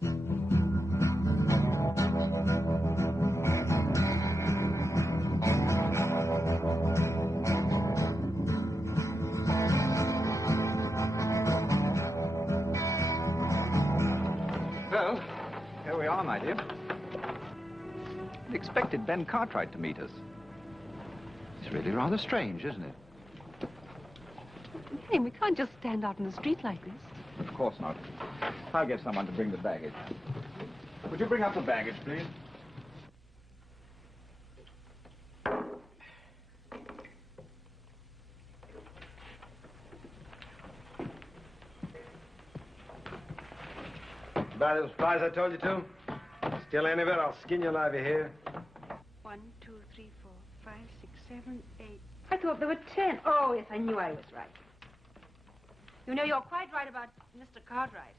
Well, here we are, my dear. I expected Ben Cartwright to meet us. It's really rather strange, isn't it? Hey, we can't just stand out in the street like this. Of course not. I'll get someone to bring the baggage. Would you bring up the baggage, please? Buy those supplies I told you to? Steal any of it, I'll skin you alive here. 1, 2, 3, 4, 5, 6, 7, 8. I thought there were 10. Oh, yes, I knew I was right. You know, you're quite right about Mr. Cartwright.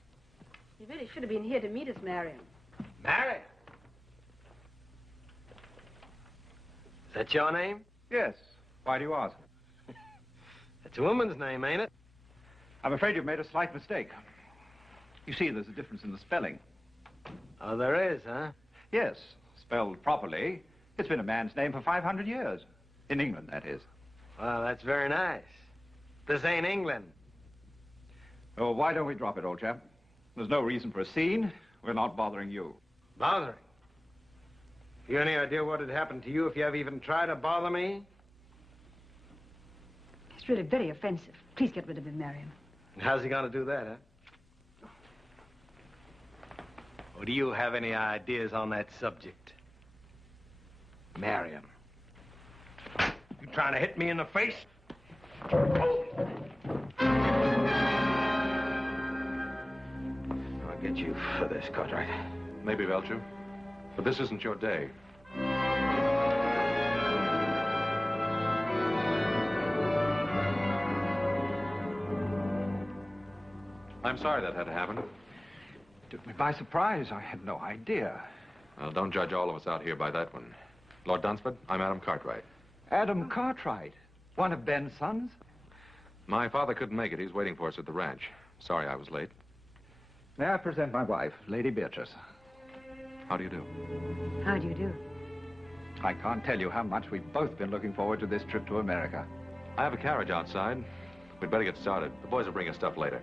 He really should have been here to meet us, Marion. Marion? Is that your name? Yes. Why do you ask? That's a woman's name, ain't it? I'm afraid you've made a slight mistake. You see, there's a difference in the spelling. Oh, there is, huh? Yes, spelled properly. It's been a man's name for 500 years. In England, that is. Well, that's very nice. This ain't England. Oh, why don't we drop it, old chap? There's no reason for a scene. We're not bothering you. Bothering? You any idea what would happen to you if you ever even tried to bother me? It's really very offensive. Please get rid of him, Marion. How's he gonna do that, huh? Or do you have any ideas on that subject? Marion. You trying to hit me in the face? I'll get you for this, Cartwright. Maybe, Belcher. But this isn't your day. I'm sorry that had to happen. Took me by surprise. I had no idea. Well, don't judge all of us out here by that one. Lord Dunsford, I'm Adam Cartwright. Adam Cartwright? One of Ben's sons? My father couldn't make it. He's waiting for us at the ranch. Sorry I was late. May I present my wife, Lady Beatrice? How do you do? How do you do? I can't tell you how much we've both been looking forward to this trip to America. I have a carriage outside. We'd better get started. The boys will bring us stuff later.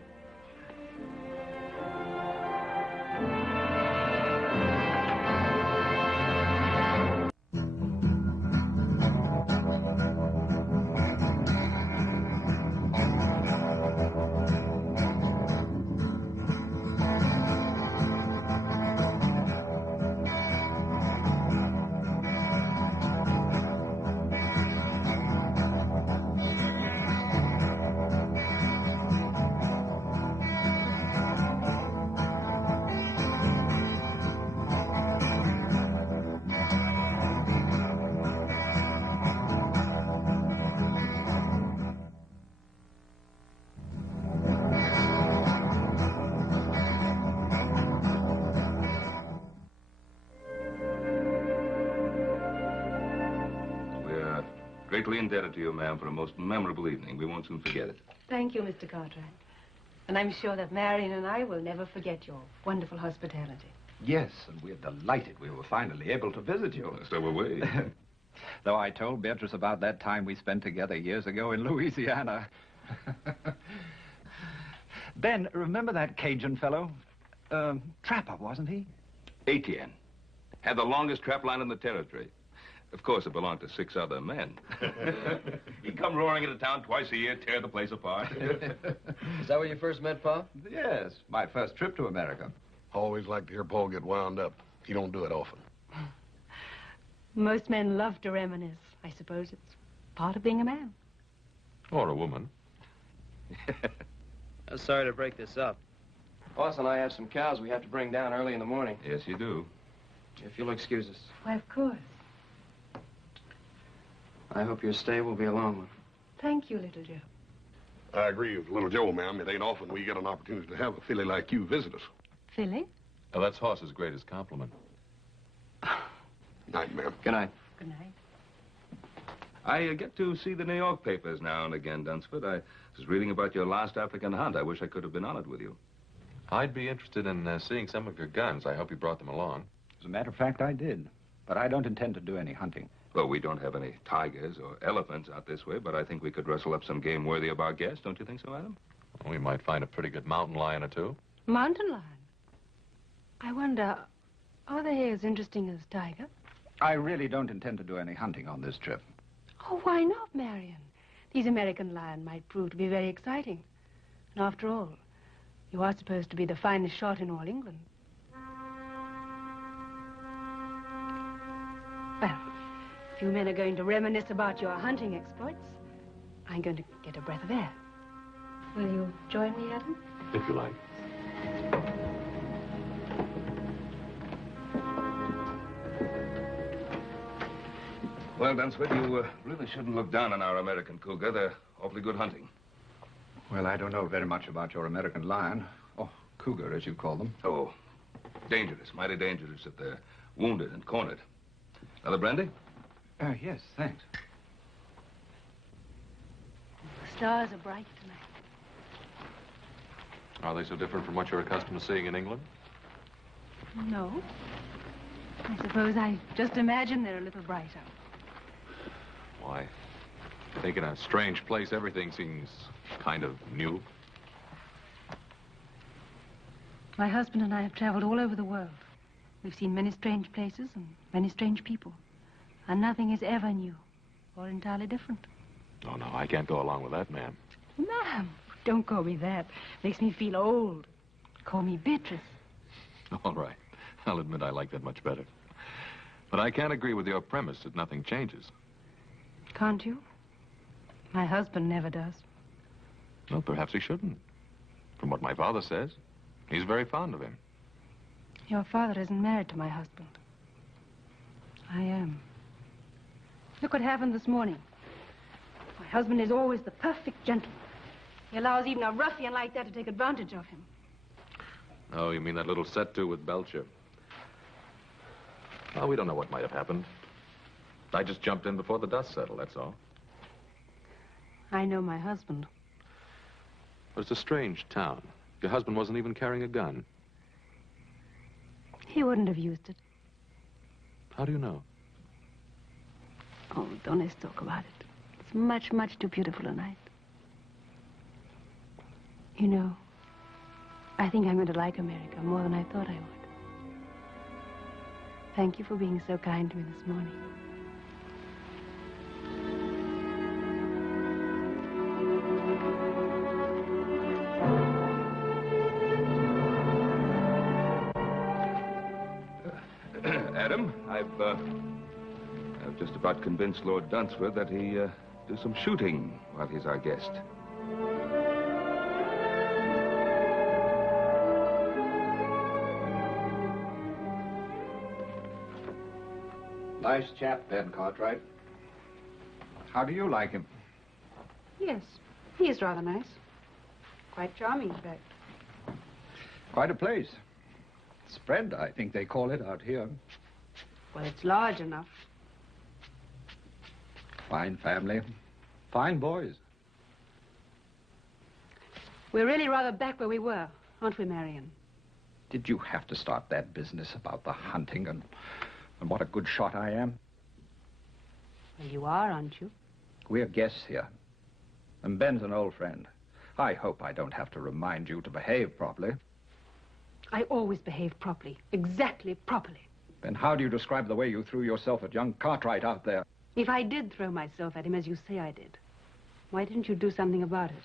Greatly indebted to you, ma'am, for a most memorable evening. We won't soon forget it. Thank you, Mr. Cartwright. And I'm sure that Marion and I will never forget your wonderful hospitality. Yes, and we're delighted we were finally able to visit you. So were we. Though I told Beatrice about that time we spent together years ago in Louisiana. Ben, remember that Cajun fellow? Trapper, wasn't he? Etienne. Had the longest trap line in the territory. Of course, it belonged to 6 other men. He'd come roaring into town twice a year, tear the place apart. Is that where you first met Pa? Yes, my first trip to America. Always like to hear Paul get wound up. He don't do it often. Most men love to reminisce. I suppose it's part of being a man. Or a woman. I'm sorry to break this up. Boss and I have some cows we have to bring down early in the morning. Yes, you do. If you'll excuse us. Why, of course. I hope your stay will be a long one. Thank you, little Joe. I agree with little Joe, ma'am. It ain't often we get an opportunity to have a filly like you visit us. Philly? Now, that's Hoss's greatest compliment. Night, ma'am. Good night. Good night. I get to see the New York papers now and again, Dunsford. I was reading about your last African hunt. I wish I could have been on it with you. I'd be interested in seeing some of your guns. I hope you brought them along. As a matter of fact, I did. But I don't intend to do any hunting. Well, we don't have any tigers or elephants out this way, but I think we could rustle up some game worthy of our guest. Don't you think so, Adam? We might find a pretty good mountain lion or two. Mountain lion? I wonder, are they as interesting as tiger? I really don't intend to do any hunting on this trip. Oh, why not, Marion? These American lion might prove to be very exciting. And after all, you are supposed to be the finest shot in all England. Well, if you men are going to reminisce about your hunting exploits, I'm going to get a breath of air. Will you join me, Adam? If you like. Well, Dunsford, you really shouldn't look down on our American cougar. They're awfully good hunting. Well, I don't know very much about your American lion. Or cougar, as you call them. Oh, dangerous, mighty dangerous if they're wounded and cornered. Another brandy? Yes, thanks. The stars are bright tonight. Are they so different from what you're accustomed to seeing in England? No. I suppose I just imagine they're a little brighter. Why? I think in a strange place, everything seems kind of new. My husband and I have traveled all over the world. We've seen many strange places and many strange people. And nothing is ever new or entirely different. Oh, no, I can't go along with that, ma'am. Ma'am, don't call me that. Makes me feel old. Call me Beatrice. All right. I'll admit I like that much better. But I can't agree with your premise that nothing changes. Can't you? My husband never does. Well, perhaps he shouldn't. From what my father says, he's very fond of him. Your father isn't married to my husband. I am. Look what happened this morning. My husband is always the perfect gentleman. He allows even a ruffian like that to take advantage of him. Oh, you mean that little set-to with Belcher? Well, we don't know what might have happened. I just jumped in before the dust settled, that's all. I know my husband. But it's a strange town. Your husband wasn't even carrying a gun. He wouldn't have used it. How do you know? Oh, don't let's talk about it. It's much, much too beautiful a night. You know, I think I'm going to like America more than I thought I would. Thank you for being so kind to me this morning. Adam, I've just about convinced Lord Dunsford that he do some shooting while he's our guest. Nice chap, Ben Cartwright. How do you like him? Yes, he is rather nice. Quite charming, in fact. Quite a place. Spread, I think they call it out here. Well, it's large enough. Fine family. Fine boys. We're really rather back where we were, aren't we, Marion? Did you have to start that business about the hunting and what a good shot I am? Well, you are, aren't you? We're guests here. And Ben's an old friend. I hope I don't have to remind you to behave properly. I always behave properly. Exactly properly. Then how do you describe the way you threw yourself at young Cartwright out there? If I did throw myself at him as you say I did, why didn't you do something about it?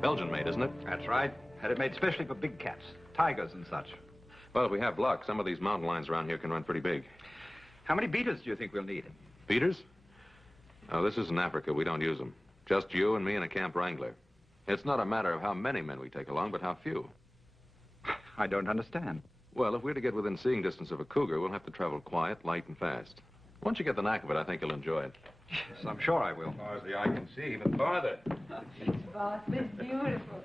Belgian made, isn't it? That's right. Had it made specially for big cats, tigers and such. Well, if we have luck, some of these mountain lions around here can run pretty big. How many beaters do you think we'll need? Beaters? Oh, this isn't Africa. We don't use them. Just you and me and a camp wrangler. It's not a matter of how many men we take along, but how few. I don't understand. Well, if we're to get within seeing distance of a cougar, we'll have to travel quiet, light, and fast. Once you get the knack of it, I think you'll enjoy it. Yes, I'm sure I will. As far as the eye can see, even farther. Boss, it's beautiful.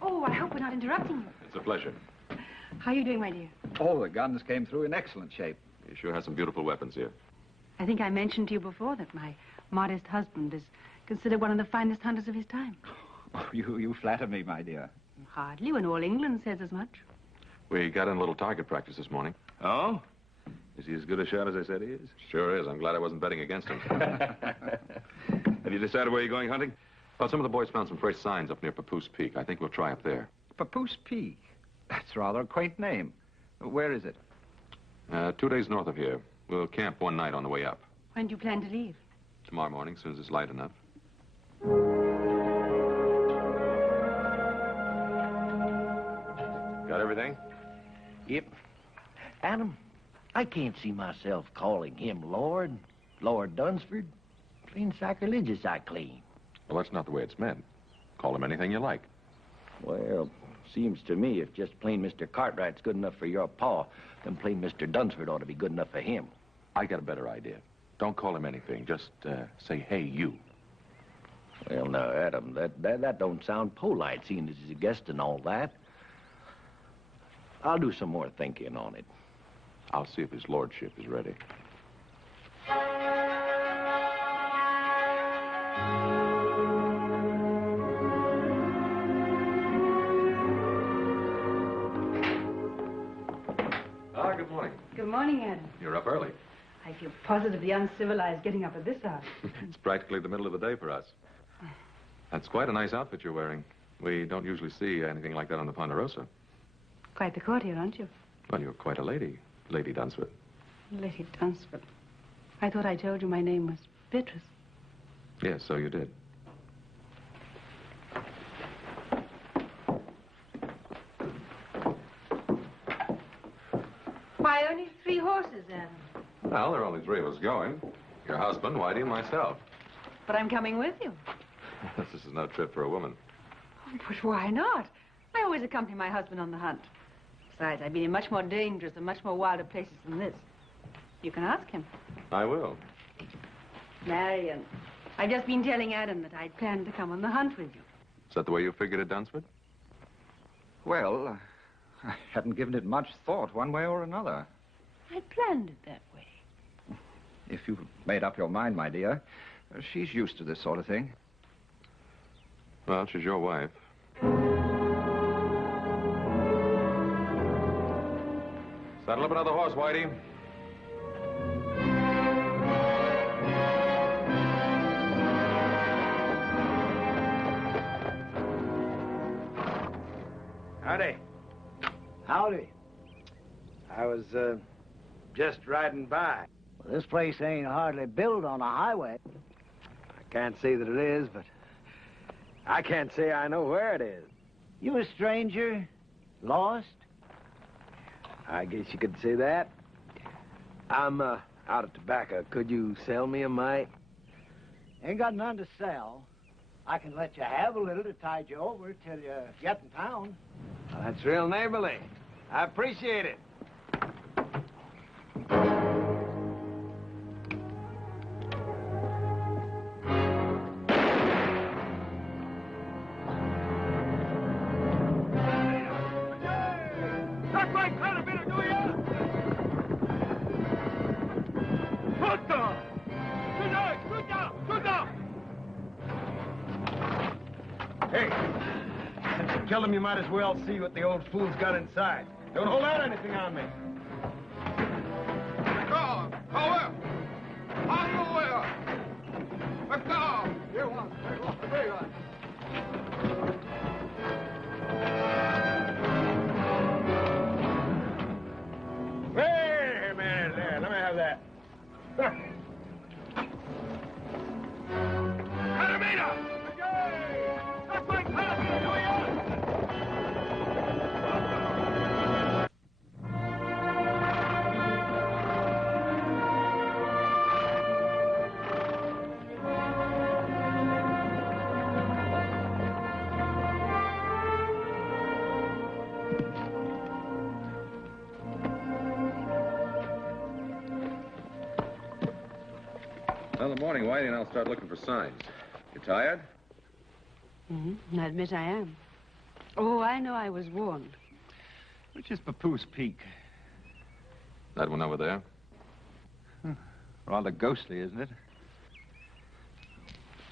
Oh, I hope we're not interrupting you. It's a pleasure. How are you doing, my dear? Oh, the guns came through in excellent shape. You sure have some beautiful weapons here. I think I mentioned to you before that my modest husband is considered one of the finest hunters of his time. Oh, you flatter me, my dear. Hardly, when all England says as much. We got in a little target practice this morning. Oh? Is he as good a shot as I said he is? Sure is. I'm glad I wasn't betting against him. Have you decided where you're going hunting? Well, some of the boys found some fresh signs up near Papoose Peak. I think we'll try up there. Papoose Peak. That's rather a quaint name. Where is it? 2 days north of here. We'll camp one night on the way up. When do you plan to leave? Tomorrow morning, as soon as it's light enough. Got everything? Yep. Adam, I can't see myself calling him Lord. Lord Dunsford. Plain sacrilegious, I claim. Well, that's not the way it's meant. Call him anything you like. Well, seems to me if just plain Mr. Cartwright's good enough for your pa, then plain Mr. Dunsford ought to be good enough for him. I got a better idea. Don't call him anything. Just say, hey, you. Well, now, Adam, that don't sound polite, seeing as he's a guest and all that. I'll do some more thinking on it. I'll see if his lordship is ready. Ah, good morning. Good morning, Adam. You're up early. I feel positively uncivilized getting up at this hour. It's practically the middle of the day for us. That's quite a nice outfit you're wearing. We don't usually see anything like that on the Ponderosa. Quite the courtier, aren't you? Well, you're quite a lady, Lady Dunsford. Lady Dunsford. I thought I told you my name was Beatrice. Yes, so you did. Why, only 3 horses, Adam. Well, there are only 3 of us going. Your husband, Whitey, and myself. But I'm coming with you. This is no trip for a woman. But why not? I always accompany my husband on the hunt. Besides, I've been in much more dangerous and much more wilder places than this. You can ask him. I will. Marion, I've just been telling Adam that I'd planned to come on the hunt with you. Is that the way you figured it, Dunsford? Well, I hadn't given it much thought one way or another. I planned it that way. If you've made up your mind, my dear, she's used to this sort of thing. Well, she's your wife. Saddle up another horse, Whitey. Howdy. Howdy. I was, just riding by. Well, this place ain't hardly built on a highway. I can't say that it is, but I can't say I know where it is. You a stranger? Lost? I guess you could say that. I'm, out of tobacco. Could you sell me a mite? Ain't got none to sell. I can let you have a little to tide you over till you get in town. Well, that's real neighborly. I appreciate it. Hey, since you killed him, you might as well see what the old fool's got inside. Don't hold out anything on me. Wait a minute there. Let me have that. Well, in the morning, Whitey and I'll start looking for signs. You tired? I admit I am. Oh, I know I was warned. Which is Papoose Peak? That one over there? Rather ghostly, isn't it?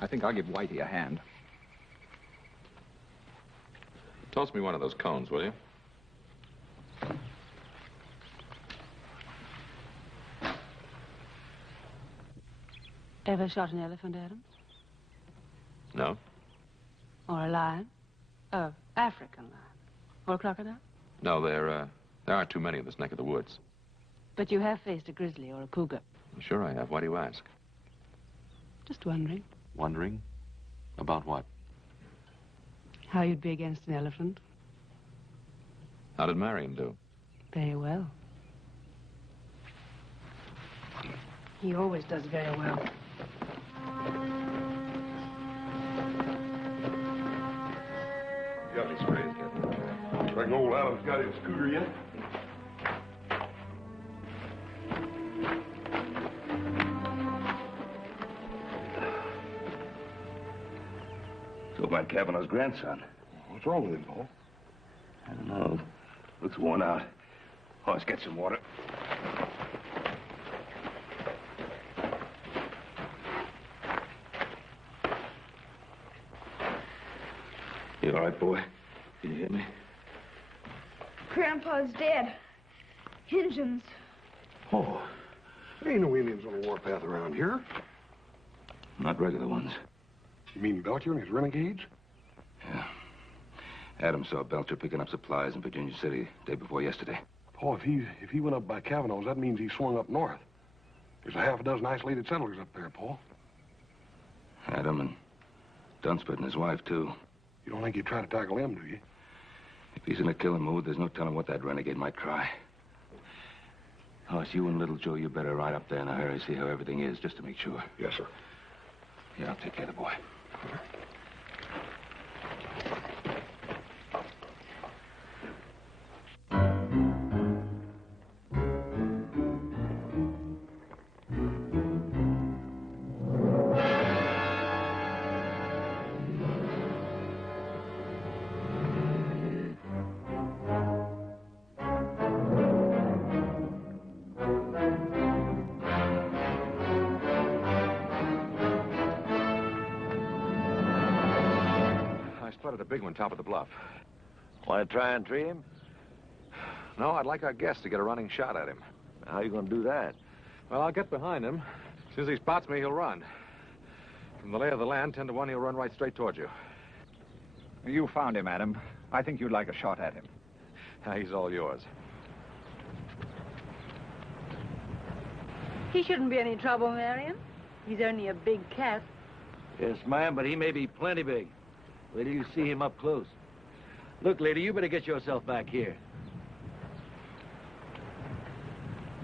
I think I'll give Whitey a hand. Toss me one of those cones, will you? Ever shot an elephant, Adam? No? Or a lion? A African lion? Or a crocodile? No, there aren't too many in this neck of the woods. But you have faced a grizzly or a cougar. Sure I have. Why do you ask? Just wondering Wondering? About what? how you'd be against an elephant. How did Marion do? Very well. He always does very well. Got his sprays, kid. Reckon old Adam's got his scooter yet? So about Kavanaugh's grandson. What's wrong with him, Paul? I don't know. Looks worn out. Oh, let's get some water. You all right, boy? Can you hear me? Grandpa's dead. Injuns. Oh, there ain't no Indians on the warpath around here. Not regular ones. You mean Belcher and his renegades? Yeah. Adam saw Belcher picking up supplies in Virginia City day before yesterday. Paul, if he went up by Kavanaugh's, that means he swung up north. There's a half a dozen isolated settlers up there, Paul. Adam and Dunsford and his wife, too. You don't think he'd try to tackle them, do you? If he's in a killing mood, there's no telling what that renegade might try. Oh, it's you and Little Joe, you better ride up there in a hurry, see how everything is, just to make sure. Yes, sir. Yeah, I'll take care of the boy. A big one top of the bluff. Want to try and tree him? No, I'd like our guest to get a running shot at him. How you gonna do that? Well, I'll get behind him. As soon as he spots me, he'll run. From the lay of the land, 10 to 1, he'll run right straight towards you. You found him, Adam. I think you'd like a shot at him. He's all yours. He shouldn't be any trouble, Marion. He's only a big cat. Yes, ma'am, but he may be plenty big. Wait till you see him up close. Look, lady, you better get yourself back here.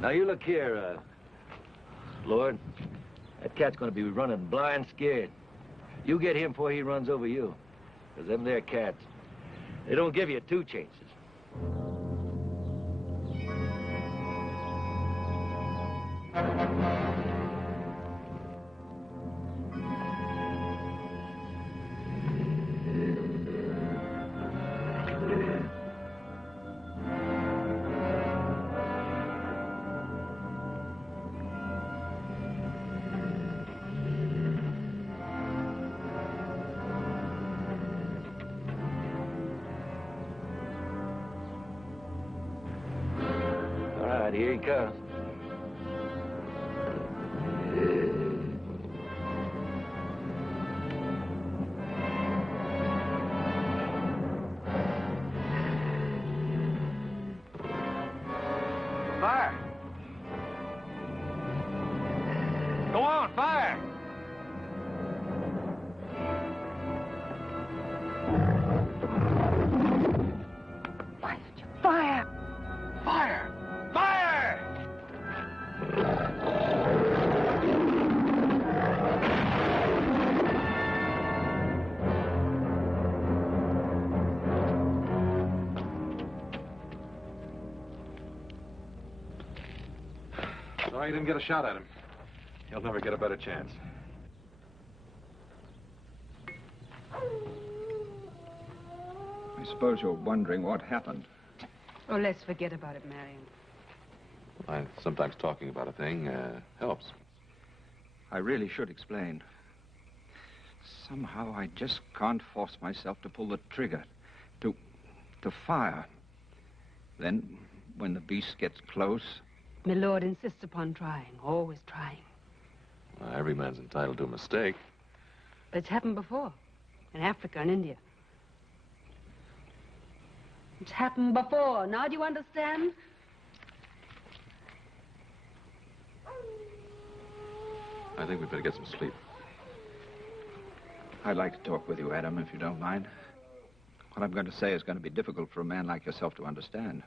Now, you look here, Lord. That cat's gonna be running blind scared. You get him before he runs over you. Because them there cats, they don't give you two chances. Here he comes. Fire! Go on, fire! Why did you fire? Fire! Sorry you didn't get a shot at him. He'll never get a better chance. I suppose you're wondering what happened. Oh, let's forget about it, Marion. Sometimes talking about a thing helps. I really should explain. Somehow I just can't force myself to pull the trigger, to fire. Then, when the beast gets close... My lord insists upon trying, always trying. Well, every man's entitled to a mistake. But it's happened before, in Africa and India. It's happened before. Now do you understand? I think we'd better get some sleep. I'd like to talk with you, Adam, if you don't mind. What I'm going to say is going to be difficult for a man like yourself to understand.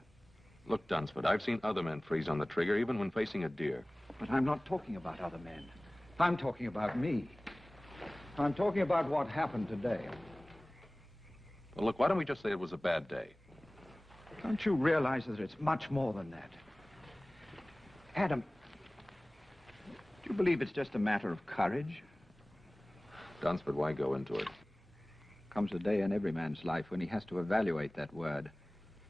Look, Dunsford, I've seen other men freeze on the trigger, even when facing a deer. But I'm not talking about other men. I'm talking about me. I'm talking about what happened today. Well, look, why don't we just say it was a bad day? Don't you realize that it's much more than that? Adam, do you believe it's just a matter of courage? Dunsford, why go into it? Comes a day in every man's life when he has to evaluate that word.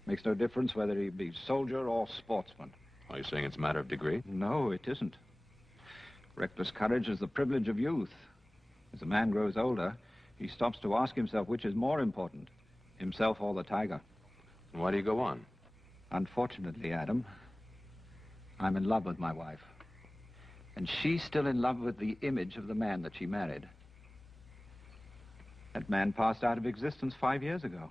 Makes no difference whether he be soldier or sportsman. Are you saying it's a matter of degree? No, it isn't. Reckless courage is the privilege of youth. As a man grows older, he stops to ask himself which is more important, himself or the tiger. And why do you go on? Unfortunately, Adam, I'm in love with my wife. And she's still in love with the image of the man that she married. That man passed out of existence 5 years ago.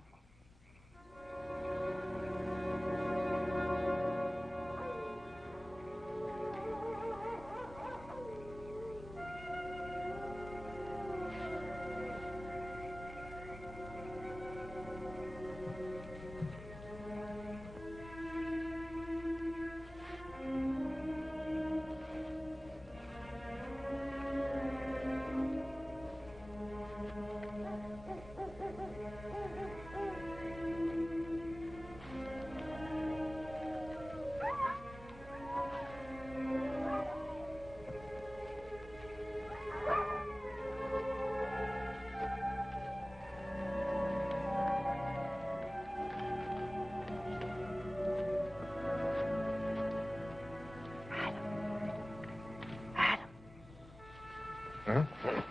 Huh?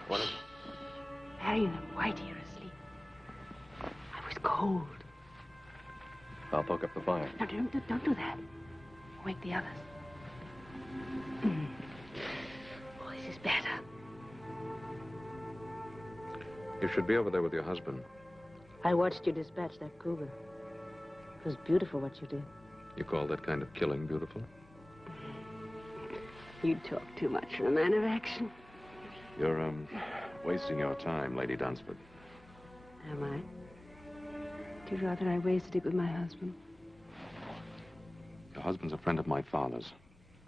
What is... Marion and Whitey are asleep. I was cold. I'll poke up the fire. No, don't do that. Wake the others. Oh, this is better. You should be over there with your husband. I watched you dispatch that cougar. It was beautiful what you did. You call that kind of killing beautiful? You talk too much for a man of action. You're, wasting your time, Lady Dunsford. Am I? Do you rather I wasted it with my husband? Your husband's a friend of my father's.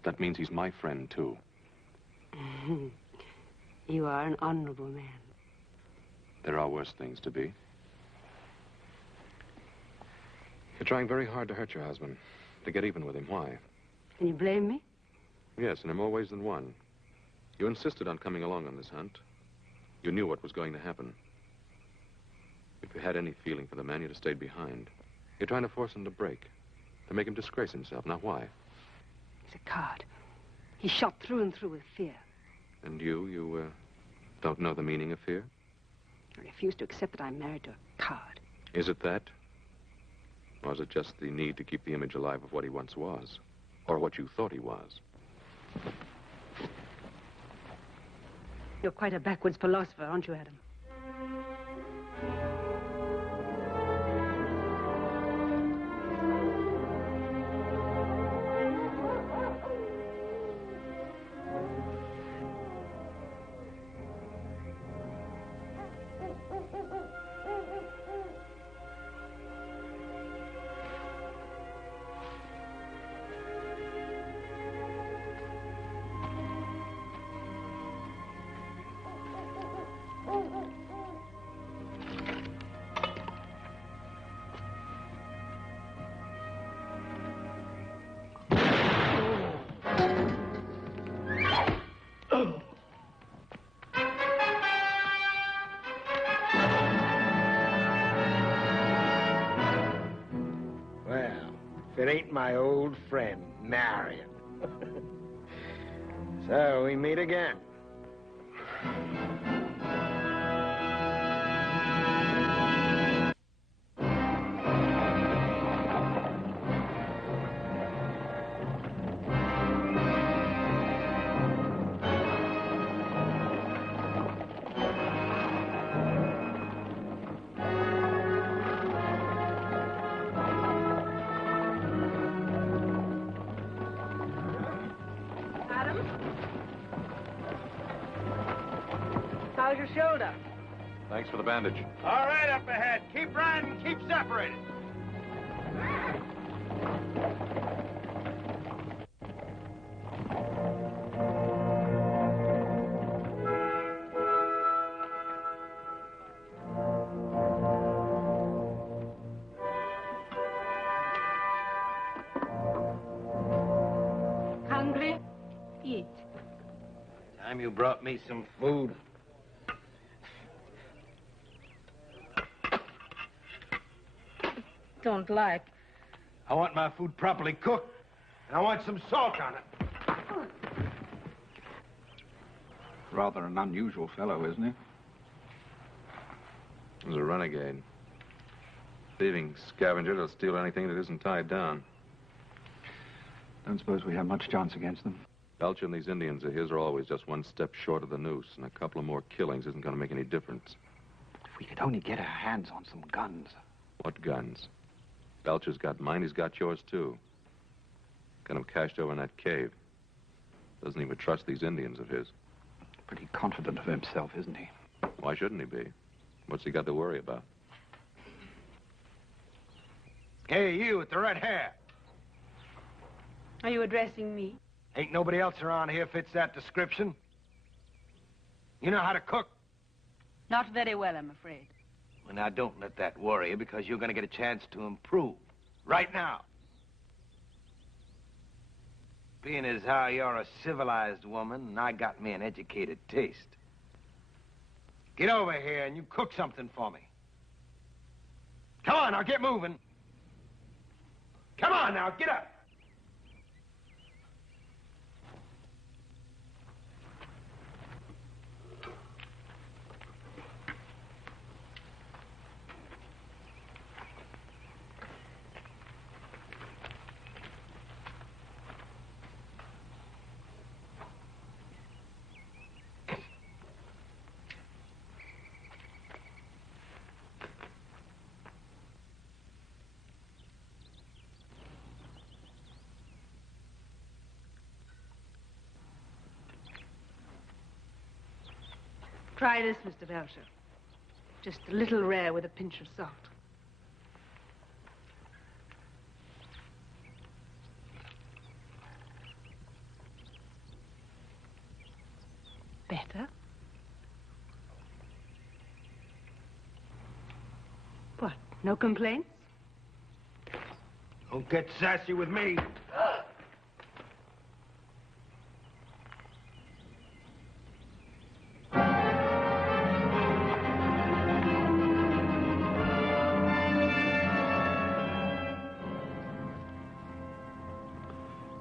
That means he's my friend, too. You are an honorable man. There are worse things to be. You're trying very hard to hurt your husband, to get even with him. Why? Can you blame me? Yes, and in more ways than one. You insisted on coming along on this hunt. You knew what was going to happen. If you had any feeling for the man, you'd have stayed behind. You're trying to force him to break, to make him disgrace himself. Now, why? He's a coward. He's shot through and through with fear. And you don't know the meaning of fear? I refuse to accept that I'm married to a coward. Is it that? Or is it just the need to keep the image alive of what he once was? Or what you thought he was? You're quite a backwards philosopher, aren't you, Adam? my old friend, Marion. So we meet again. How's your shoulder? Thanks for the bandage. All right, up ahead. Keep riding, keep separated. Hungry? Eat. Time you brought me some food. Don't like. I want my food properly cooked, and I want some salt on it. Rather an unusual fellow, isn't he? He's a renegade. Thieving scavenger that'll steal anything that isn't tied down. Don't suppose we have much chance against them. Belcher and these Indians of his are always just one step short of the noose, and a couple of more killings isn't going to make any difference. If we could only get our hands on some guns. What guns? Belcher's got mine, he's got yours, too. Got them cached over in that cave. Doesn't even trust these Indians of his. Pretty confident of himself, isn't he? Why shouldn't he be? What's he got to worry about? Hey, you with the red hair. Are you addressing me? Ain't nobody else around here fits that description. You know how to cook? Not very well, I'm afraid. Well, now, don't let that worry you, because you're going to get a chance to improve. Right now. Being as how you're a civilized woman, and I got me an educated taste. Get over here and you cook something for me. Come on, now, get moving. Come on, now, get up. Try this, Mr. Belcher. Just a little rare with a pinch of salt. Better? What, no complaints? Don't get sassy with me.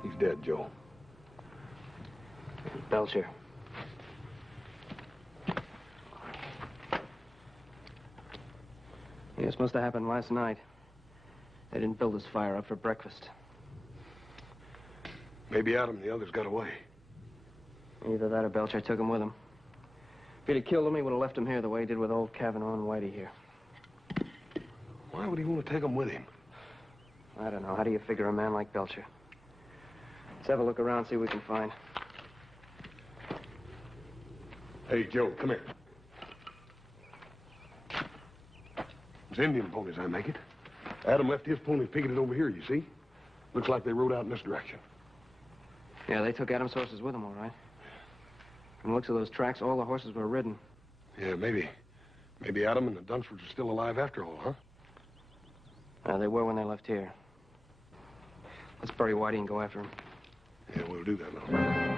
He's dead, Joe. Belcher. Yeah, this must have happened last night. They didn't build this fire up for breakfast. Maybe Adam and the others got away. Either that or Belcher took him with him. If he'd have killed him, he would have left him here the way he did with old Kavanaugh and Whitey here. Why would he want to take them with him? I don't know. How do you figure a man like Belcher? Let's have a look around, see what we can find. Hey, Joe, come here. It's Indian ponies, I make it. Adam left his pony picketed over here, you see? Looks like they rode out in this direction. Yeah, they took Adam's horses with them, all right. From the looks of those tracks, all the horses were ridden. Yeah, maybe. Maybe Adam and the Dunsfords are still alive after all, huh? They were when they left here. Let's bury Whitey and go after him. Yeah, we'll do that now.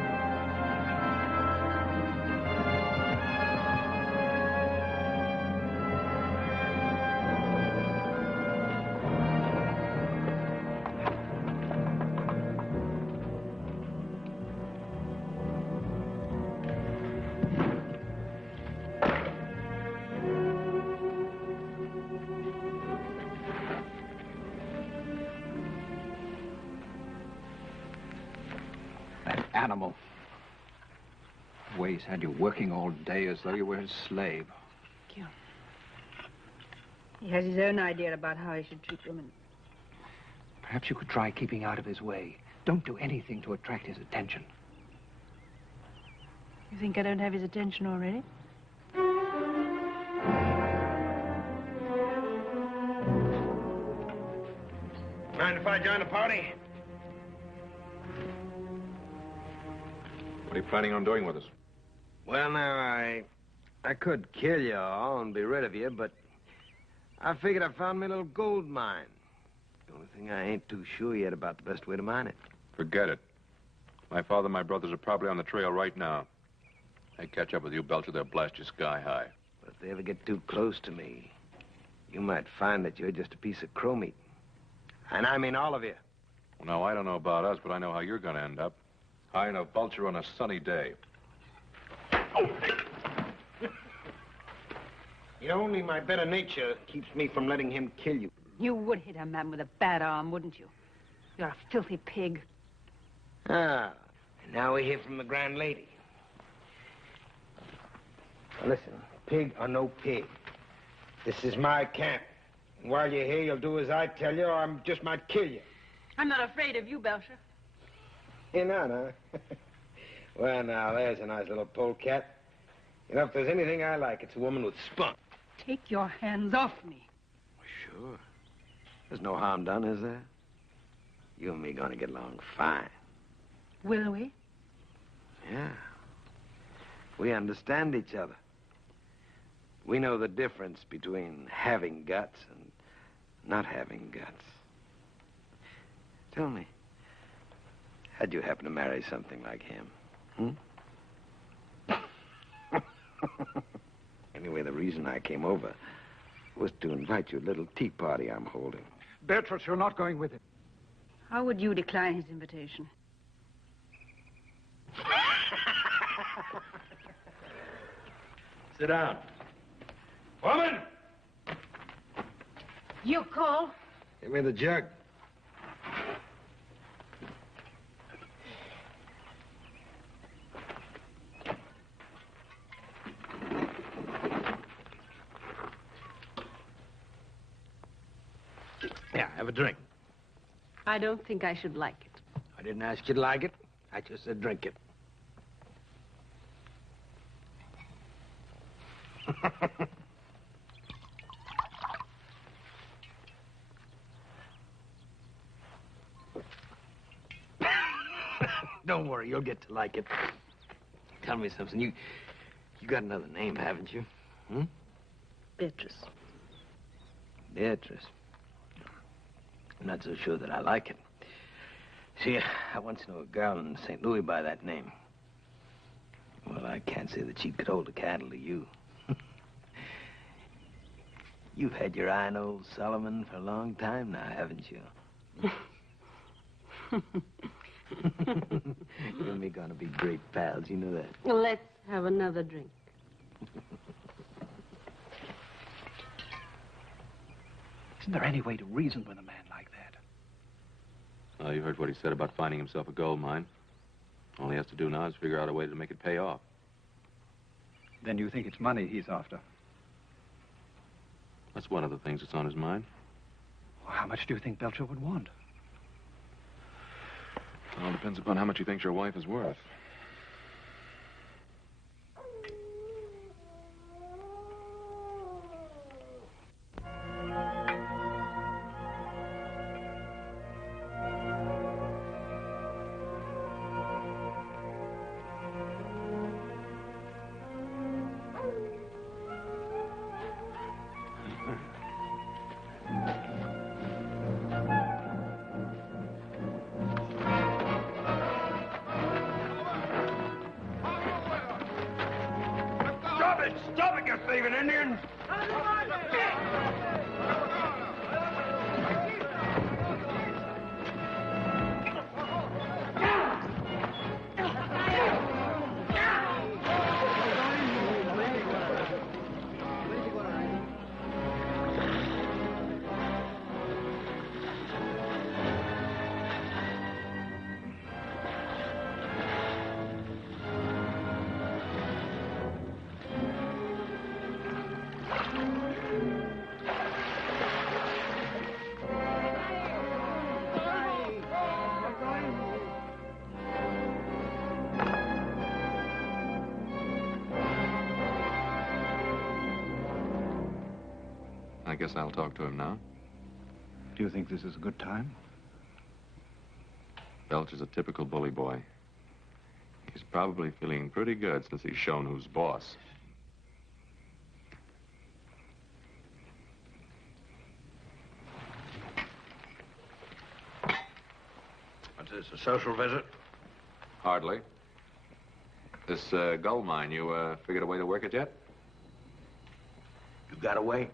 animal. The way he's had you working all day as though you were his slave. Thank you. He has his own idea about how he should treat women. Perhaps you could try keeping out of his way. Don't do anything to attract his attention. You think I don't have his attention already? Mind if I join the party? What are you planning on doing with us? Well, now, I could kill you all and be rid of you, but I figured I found me a little gold mine. The only thing I ain't too sure yet about the best way to mine it. Forget it. My father and my brothers are probably on the trail right now. They catch up with you, Belcher, they'll blast you sky high. But if they ever get too close to me, you might find that you're just a piece of crow meat. And I mean all of you. Well, now, I don't know about us, but I know how you're going to end up. High enough Belcher on a sunny day. Only my better nature keeps me from letting him kill you. You would hit a man with a bad arm, wouldn't you? You're a filthy pig. Ah, and now we hear from the grand lady. Now listen, pig or no pig, this is my camp. And while you're here, you'll do as I tell you, or I just might kill you. I'm not afraid of you, Belcher. You're not, huh? Well, now, there's a nice little polecat. You know, if there's anything I like, it's a woman with spunk. Take your hands off me. Sure. There's no harm done, is there? You and me gonna get along fine. Will we? Yeah. We understand each other. We know the difference between having guts and not having guts. Tell me, how'd you happen to marry something like him? Anyway, the reason I came over was to invite you to a little tea party I'm holding. Beatrice, you're not going with him. How would you decline his invitation? Sit down. Woman! You call? Give me the jug. Yeah, have a drink. I don't think I should like it. I didn't ask you to like it. I just said drink it. Don't worry, you'll get to like it. Tell me something. You got another name, haven't you? Hmm? Beatrice. Beatrice. I'm not so sure that I like it. See, I once knew a girl in St. Louis by that name. Well, I can't say that she could hold a candle to you. You've had your eye on old Solomon for a long time now, haven't you? You and me gonna be great pals, you know that? Let's have another drink. Isn't there any way to reason with a man like that? You heard what he said about finding himself a gold mine. All he has to do now is figure out a way to make it pay off. Then you think it's money he's after? That's one of the things that's on his mind. Well, how much do you think Belcher would want? It all depends upon how much he thinks your wife is worth. Stop it, you thieving Indians! guess I'll talk to him now. Do you think this is a good time? Belcher's a typical bully boy. He's probably feeling pretty good since he's shown who's boss. What's this, a social visit? Hardly. This gold mine, you figured a way to work it yet? You got away?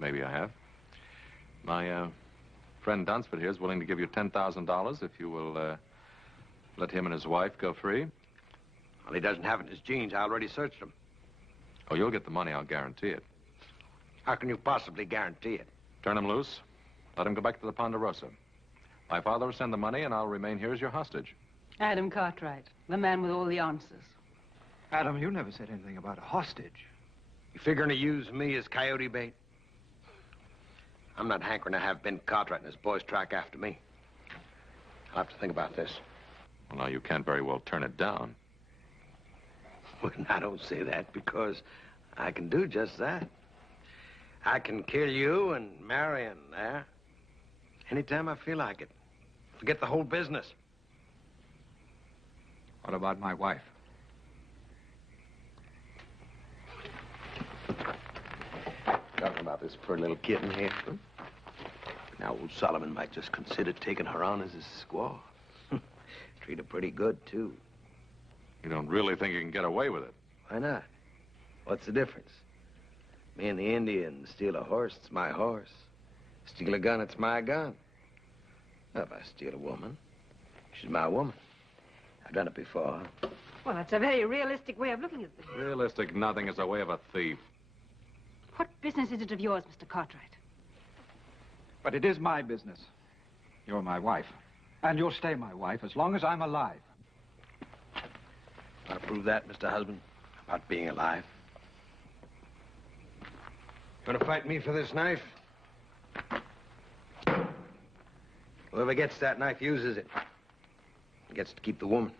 Maybe I have. My friend Dunsford here is willing to give you $10,000 if you will let him and his wife go free. Well, he doesn't have it in his jeans. I already searched them. Oh, you'll get the money, I'll guarantee it. How can you possibly guarantee it? Turn him loose. Let him go back to the Ponderosa. My father will send the money, and I'll remain here as your hostage. Adam Cartwright, the man with all the answers. Adam, you never said anything about a hostage. You figuring to use me as coyote bait? I'm not hankering to have Ben Cartwright and his boys track after me. I'll have to think about this. Well, now, you can't very well turn it down. Well, I don't say that because I can do just that. I can kill you and Marion there anytime I feel like it. Forget the whole business. What about my wife? Talking about this poor little kitten here. Huh? Now, old Solomon might just consider taking her on as his squaw. Treat her pretty good, too. You don't really think you can get away with it? Why not? What's the difference? Me and the Indian steal a horse, it's my horse. Steal a gun, it's my gun. Well, if I steal a woman, she's my woman. I've done it before. Well, that's a very realistic way of looking at things. Realistic nothing is the way of a thief. What business is it of yours, Mr. Cartwright? But it is my business. You're my wife. And you'll stay my wife as long as I'm alive. Want to prove that, Mr. Husband? About being alive? Gonna fight me for this knife? Whoever gets that knife uses it. Gets to keep the woman.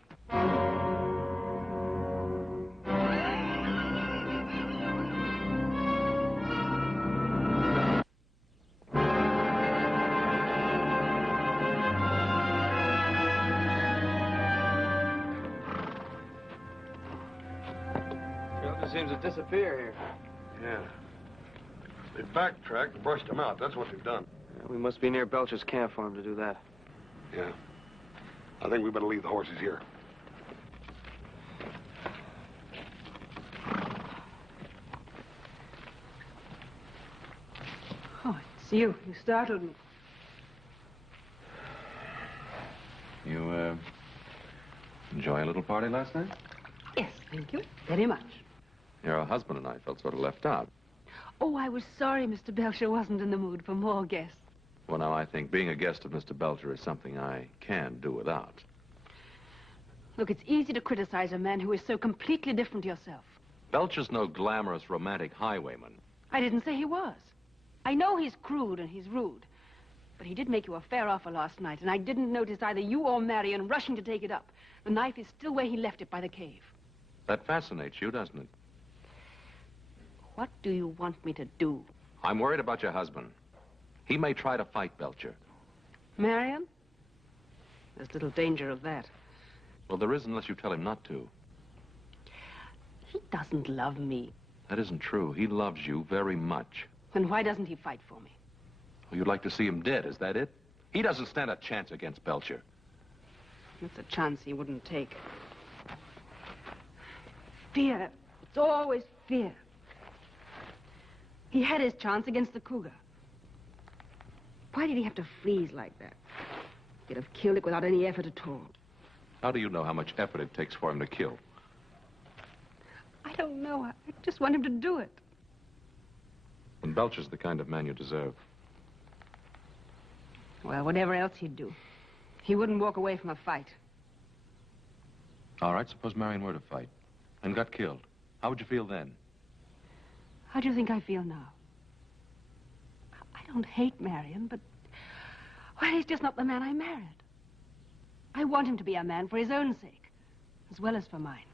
Seems to disappear here. Yeah. They backtracked and brushed him out. That's what they've done. Yeah, we must be near Belcher's camp for him to do that. Yeah. I think we better leave the horses here. Oh, it's you. You startled me. You, enjoy a little party last night? Yes, thank you. Very much. Your husband and I felt sort of left out. Oh, I was sorry Mr. Belcher wasn't in the mood for more guests. Well, now, I think being a guest of Mr. Belcher is something I can do without. Look, it's easy to criticize a man who is so completely different to yourself. Belcher's no glamorous, romantic highwayman. I didn't say he was. I know he's crude and he's rude. But he did make you a fair offer last night, and I didn't notice either you or Marion rushing to take it up. The knife is still where he left it by the cave. That fascinates you, doesn't it? What do you want me to do? I'm worried about your husband. He may try to fight Belcher. Marion? There's little danger of that. Well, there is unless you tell him not to. He doesn't love me. That isn't true. He loves you very much. Then why doesn't he fight for me? Well, you'd like to see him dead, is that it? He doesn't stand a chance against Belcher. That's a chance he wouldn't take. Fear. It's always fear. He had his chance against the cougar. Why did he have to freeze like that? He'd have killed it without any effort at all. How do you know how much effort it takes for him to kill? I don't know. I just want him to do it. And Belcher's the kind of man you deserve. Well, whatever else he'd do, he wouldn't walk away from a fight. All right, suppose Marion were to fight and got killed. How would you feel then? How do you think I feel now? I don't hate Marion, but... well, he's just not the man I married. I want him to be a man for his own sake, as well as for mine.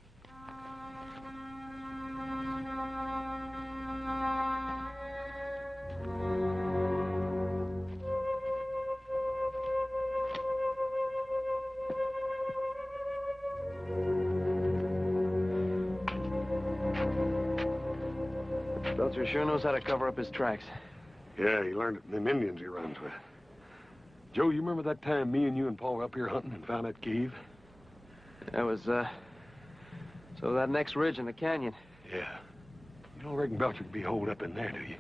Belcher sure knows how to cover up his tracks. Yeah, he learned it from them Indians he runs with. Joe, you remember that time me and you and Paul were up here hunting and found that cave? That was, so that next ridge in the canyon. Yeah. You don't reckon Belcher could be holed up in there, do you?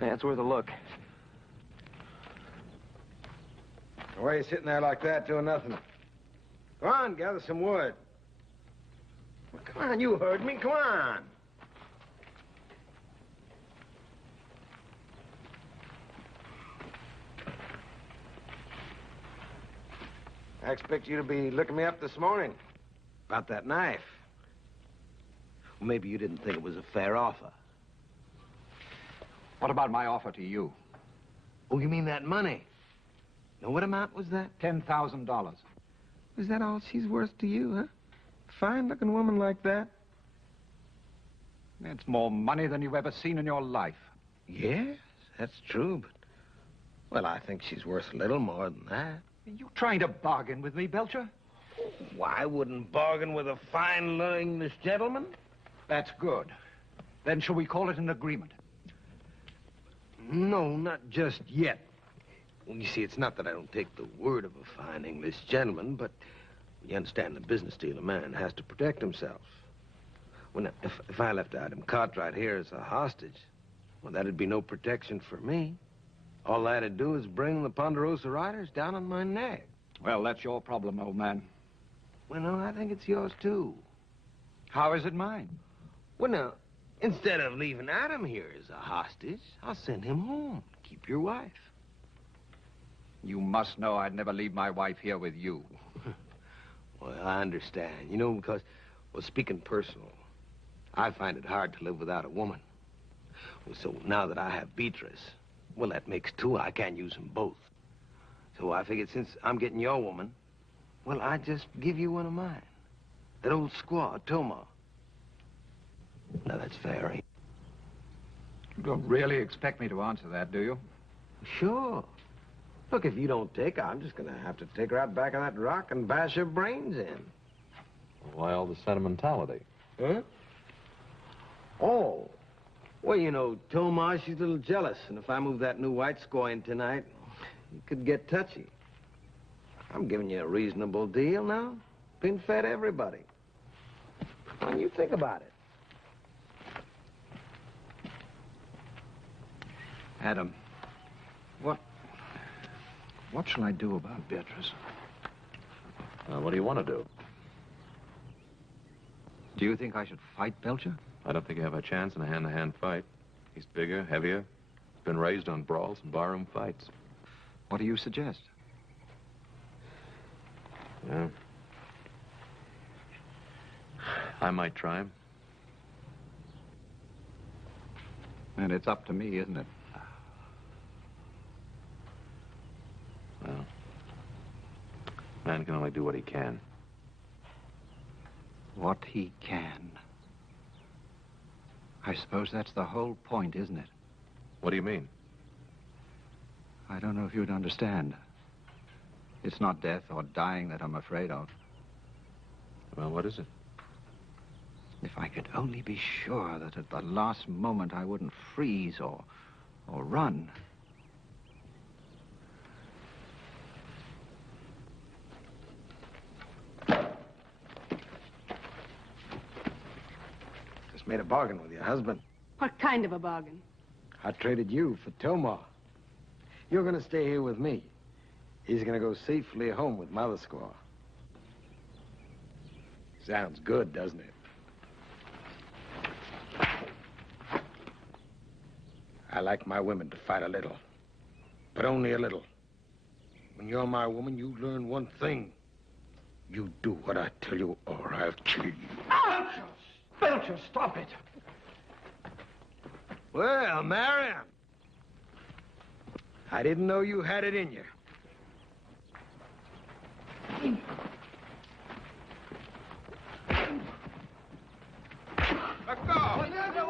Hey, that's worth a look. Why are you sitting there like that doing nothing? Come on, gather some wood. Well, come on, you heard me. Come on. I expect you to be looking me up this morning about that knife. Well, maybe you didn't think it was a fair offer. What about my offer to you? Oh, you mean that money? Now, what amount was that? $10,000. Is that all she's worth to you, huh? Fine-looking woman like that? It's more money than you've ever seen in your life. Yes, that's true, but... Well, I think she's worth a little more than that. Are you trying to bargain with me, Belcher? Why, I wouldn't bargain with a fine English gentleman. That's good. Then shall we call it an agreement? No, not just yet. Well, you see, it's not that I don't take the word of a fine English gentleman, but you understand the business deal, a man has to protect himself. Well, now, if I left Adam Cartwright here as a hostage, well, that'd be no protection for me. All that'd do is bring the Ponderosa Riders down on my neck. Well, that's your problem, old man. Well, no, I think it's yours, too. How is it mine? Well, now, instead of leaving Adam here as a hostage, I'll send him home to keep your wife. You must know I'd never leave my wife here with you. Well, I understand. You know, because, well, speaking personal, I find it hard to live without a woman. Well, so now that I have Beatrice, well, that makes two. I can't use them both. So I figured since I'm getting your woman, well, I just give you one of mine. That old squaw, Toma. Now, that's fair, ain't it? You don't really expect me to answer that, do you? Sure. Look, if you don't take her, I'm just going to have to take her out back of that rock and bash her brains in. Why all the sentimentality? Huh? Oh. Well, you know, Toma, she's a little jealous. And if I move that new white squaw in tonight, it could get touchy. I'm giving you a reasonable deal now. Been fed everybody. Come on, you think about it. Adam, what shall I do about Beatrice? What do you want to do? Do you think I should fight Belcher? I don't think you have a chance in a hand-to-hand fight. He's bigger, heavier, been raised on brawls and barroom fights. What do you suggest? Yeah. I might try him. And it's up to me, isn't it? Well, man can only do what he can. What he can. I suppose that's the whole point, isn't it? What do you mean? I don't know if you'd understand. It's not death or dying that I'm afraid of. Well, what is it? If I could only be sure that at the last moment I wouldn't freeze or run. Just made a bargain with your husband. What kind of a bargain? I traded you for Toma. You're going to stay here with me. He's going to go safely home with Mother Squaw. Sounds good, doesn't it? I like my women to fight a little, but only a little. When you're my woman, you learn one thing. You do what I tell you, or I'll kill you. Belcher, stop it! Well, Marion, I didn't know you had it in you. Let go! Let go!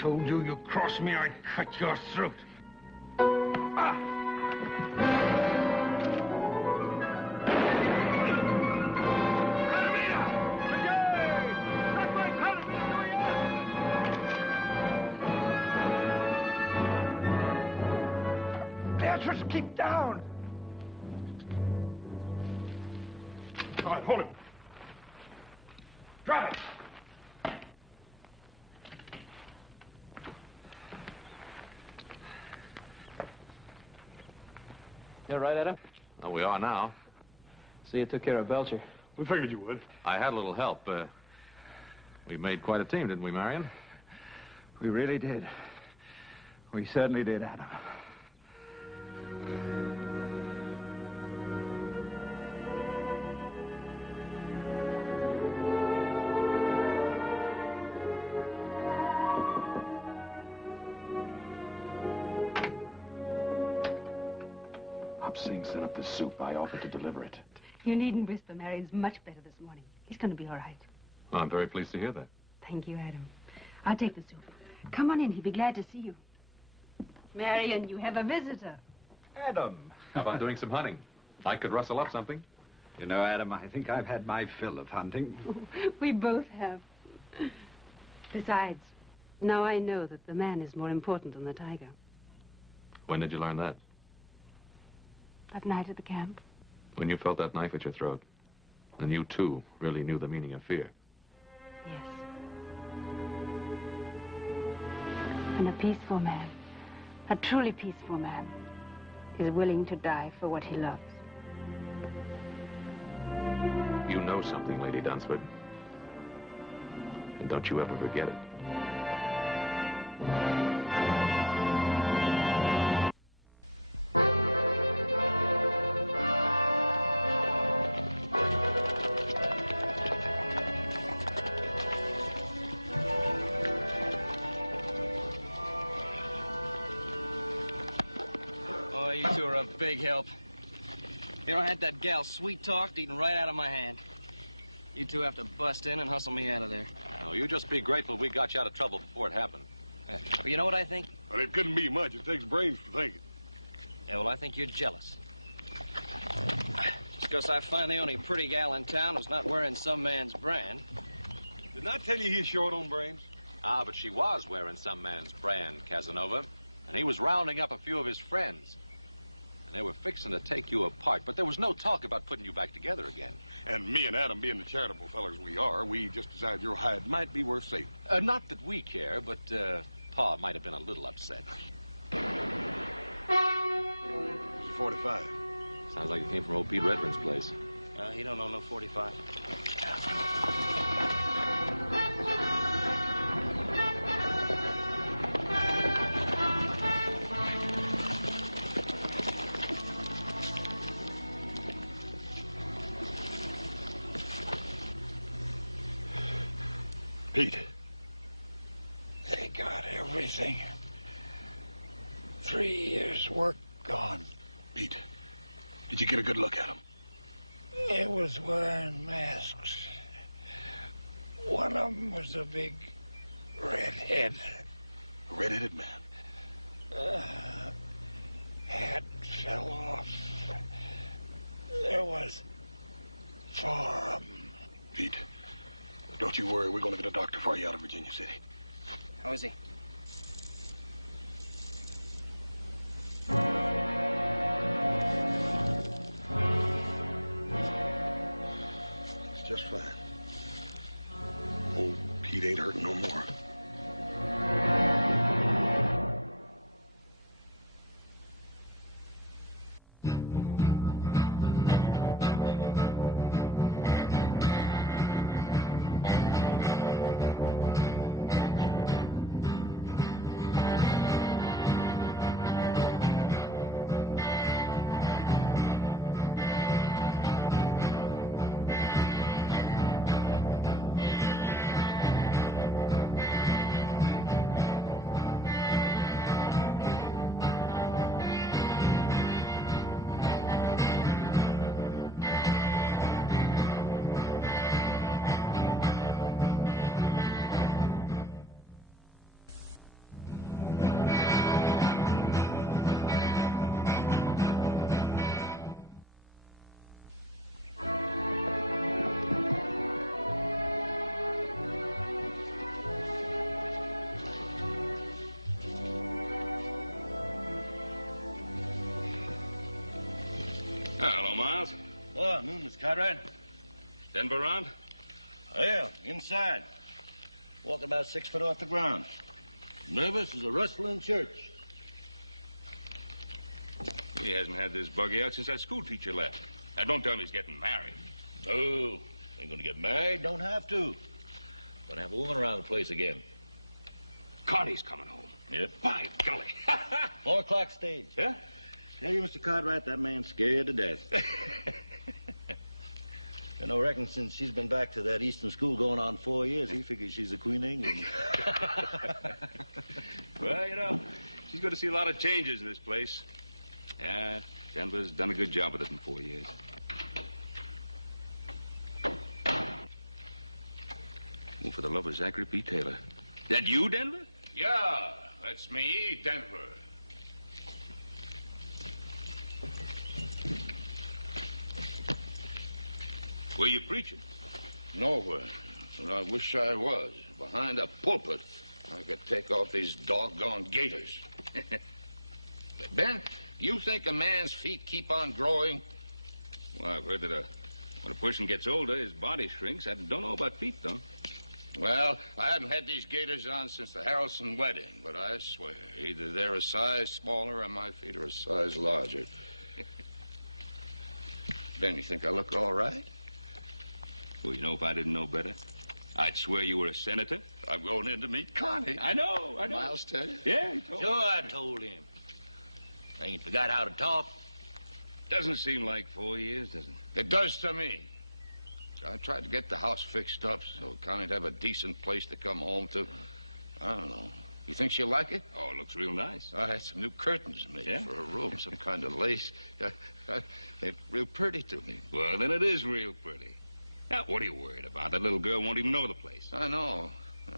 told you you cross me, I'd cut your throat. Beatrice, keep down! All right, hold him. Drop it! You all right, Adam? Oh, we are now. So you took care of Belcher. We figured you would. I had a little help. We made quite a team, didn't we, Marion? We really did. We certainly did, Adam. Hopsing sent up the soup. I offered to deliver it. You needn't whisper. Marion's much better this morning. He's going to be all right. Well, I'm very pleased to hear that. Thank you, Adam. I'll take the soup. Come on in. He'll be glad to see you. Marion, you have a visitor. Adam. How about doing some hunting? I could rustle up something. You know, Adam, I think I've had my fill of hunting. We both have. Besides, now I know that the man is more important than the tiger. When did you learn that? That night at the camp. When you felt that knife at your throat. And you, too, really knew the meaning of fear. Yes. And a peaceful man, a truly peaceful man, is willing to die for what he loves. You know something, Lady Dunsford. And don't you ever forget it. Oh, you two are a big help. You know, I had that gal sweet-talked, eating right out of my hand. You two have to bust in and hustle me out of there. Oh, you just be grateful we got you out of trouble before it happened. Well, you know what I think? Well, it couldn't be much. It takes brains to think it. Yeah, well, I think you're jealous. Just because I find the only pretty gal in town who's not wearing some man's brand. Didn't I tell you he's short on brains? Ah, but she was wearing some man's brand, Casanova. And he was rounding up a few of his friends. And they were fixing to take you apart, but there was no talk about putting you back together again. And me and Adam, being the charitable fellers we are, we just decided your hide might be worth saving. Not that we care, but Pa might have been a little upset. It's a 45. Sounds like it came from old Pete Redfern's place. He don't own no 45. Pete. They got everything. 3 years' work gone. Pete, did you get a good look at him? It was wearing masks. One of them was a big redhead. A red-headed man. Hat fell off. There was 4 of them. Pete, don't you worry. We're going to get a doctor for you out of Virginia City. How is he? It's just fine. Old Pete ain't hurting no more. afternoon, Miss Cartwright. Denver around? Yeah, inside. Walking about 6 foot off the ground. Nervous as a rustling church. He hasn't had this buggy out since that school teacher left. Now, don't tell me he's getting married. Oh, ain't gonna get married, don't have to. Gonna have a woman around the place again. Connie's coming home. Yep. By golly. 4 o'clock stage. Yeah? Tell you, Mr. Cartwright, that man's scared to death. You know, reckon since she's been back to that Eastern school going on 4 years, he figures she's the Queen of England. Well, you know, she's going to see a lot of changes in this place. Yeah, Denver's done a good job with it in 4 years. Oh, for the love of Zachary P. Taylor. That you, Denver? Yeah, that's me, Denver. Where you preaching? Nowhere. And I wish I was. Behind a pulpit, I could take off these doggone gaiters. Ben, you think a man's feet keep on growing? Well, I've heard that when a person gets older, his body shrinks. I don't know about feet, though. Well, I haven't had these gaiters on since the Harrelson wedding, but I swear, either they're a size smaller or my feet are a size larger. Ben, you think I look all right? Well, you know, if I didn't know better, I'd swear you were a senator. I'm going in to meet Connie. I know. Miles tell you? Yeah, he told me. Sure, I told him. I ain't forgot how to talk. Doesn't seem like 4 years, does it? It does to me. I tried to get the house fixed up so Connie'd have a decent place to come home to. I don't know. You think she'll like it? Oh, it looks real nice. I had some new curtains made for her room, some kind of lace. They're real pretty to me. Well, then it is real pretty. Now, what are you worried about? That little girl won't even know the place. I know,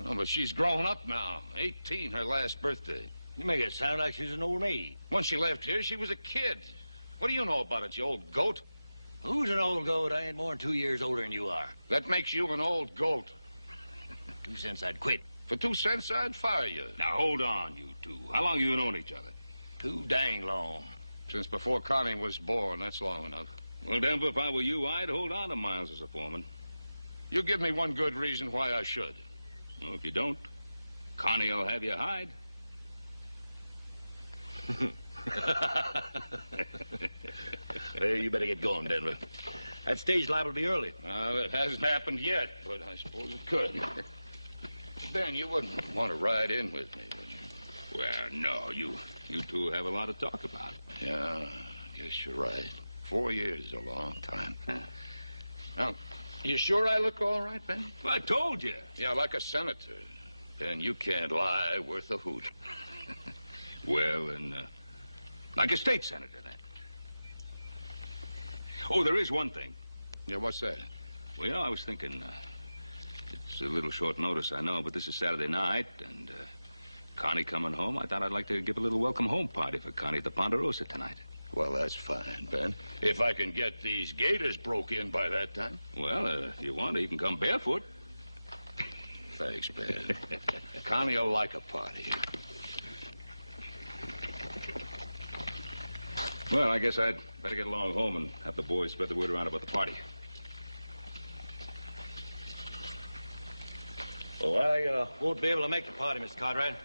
but she's grown up now. 18, her last birthday. You make it sound like she's an old maid. When she left here, she was a kid. What do you know about it, you old goat? Who's an old goat? I ain't more than 2 years older than you are. That makes you an old goat. 2 cents, I'd quit. For 2 cents, I'd fire you. Now, hold on, you two. How long you known each other? Too dang long. Since before Connie was born. That's long enough. Well, Denver, if I were you, I'd hold on to Miles as a foreman. You give me one good reason why I should. Well, if you don't, Connie will have you hide. Hey, you better get going, Denver. That stage liable to be early. It hasn't happened yet, but I suppose it could. Ben, you wouldn't want to ride in with me, would you? Well, no, you two have a lot to talk about. Yeah, I guess you're right. 4 years is a long time. Now, you sure I look all right, Ben? Well, I told you. Yeah, like a senator. Ben, you can't lie worth a hoot. Well, and like a state senator, then. Oh, there is one thing. Yeah, what's that? Well, you know, I was thinking, it's a little short notice, I know, but this is Saturday night, and Connie coming home. I thought I'd like to give a little welcome home party for Connie at the Ponderosa tonight. Well, that's fine, Ben. If I can get these gaiters broke in by that time. Well, if you want to, you can come barefoot. Thanks, Ben. Connie will like a party. Well, I guess I'd better get along home and have the boys spread the word around about the party. Oh, I won't be able to make the party, Mr. Cartwright.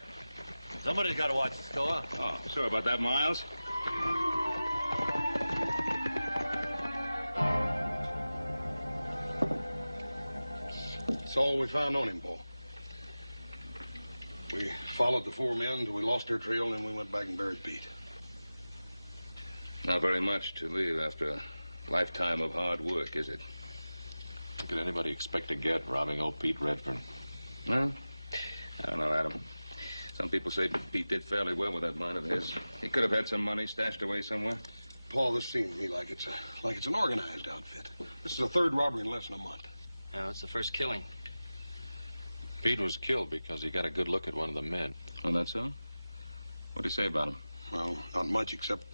Somebody's got to watch the store. Oh, sorry about that, Miles. That's all we found on him, Paul. We followed the 4 men till we lost their trail, and then we went back and buried Pete. Not very much to leave after a lifetime of hard work, is it? What could anybody expect to get robbing old Pete Redfern? Well, I don't know, Adam. Some people say Pete did fairly well with that mine of his. He could have had some money stashed away somewhere. Paul, this seems to me like it's an organized outfit. This is the 3rd robbery in less than a month. No, it's the first killing. Pete was killed because he got a good look at one of the men. Oh, that's so? What'd he say about him? Well, not much except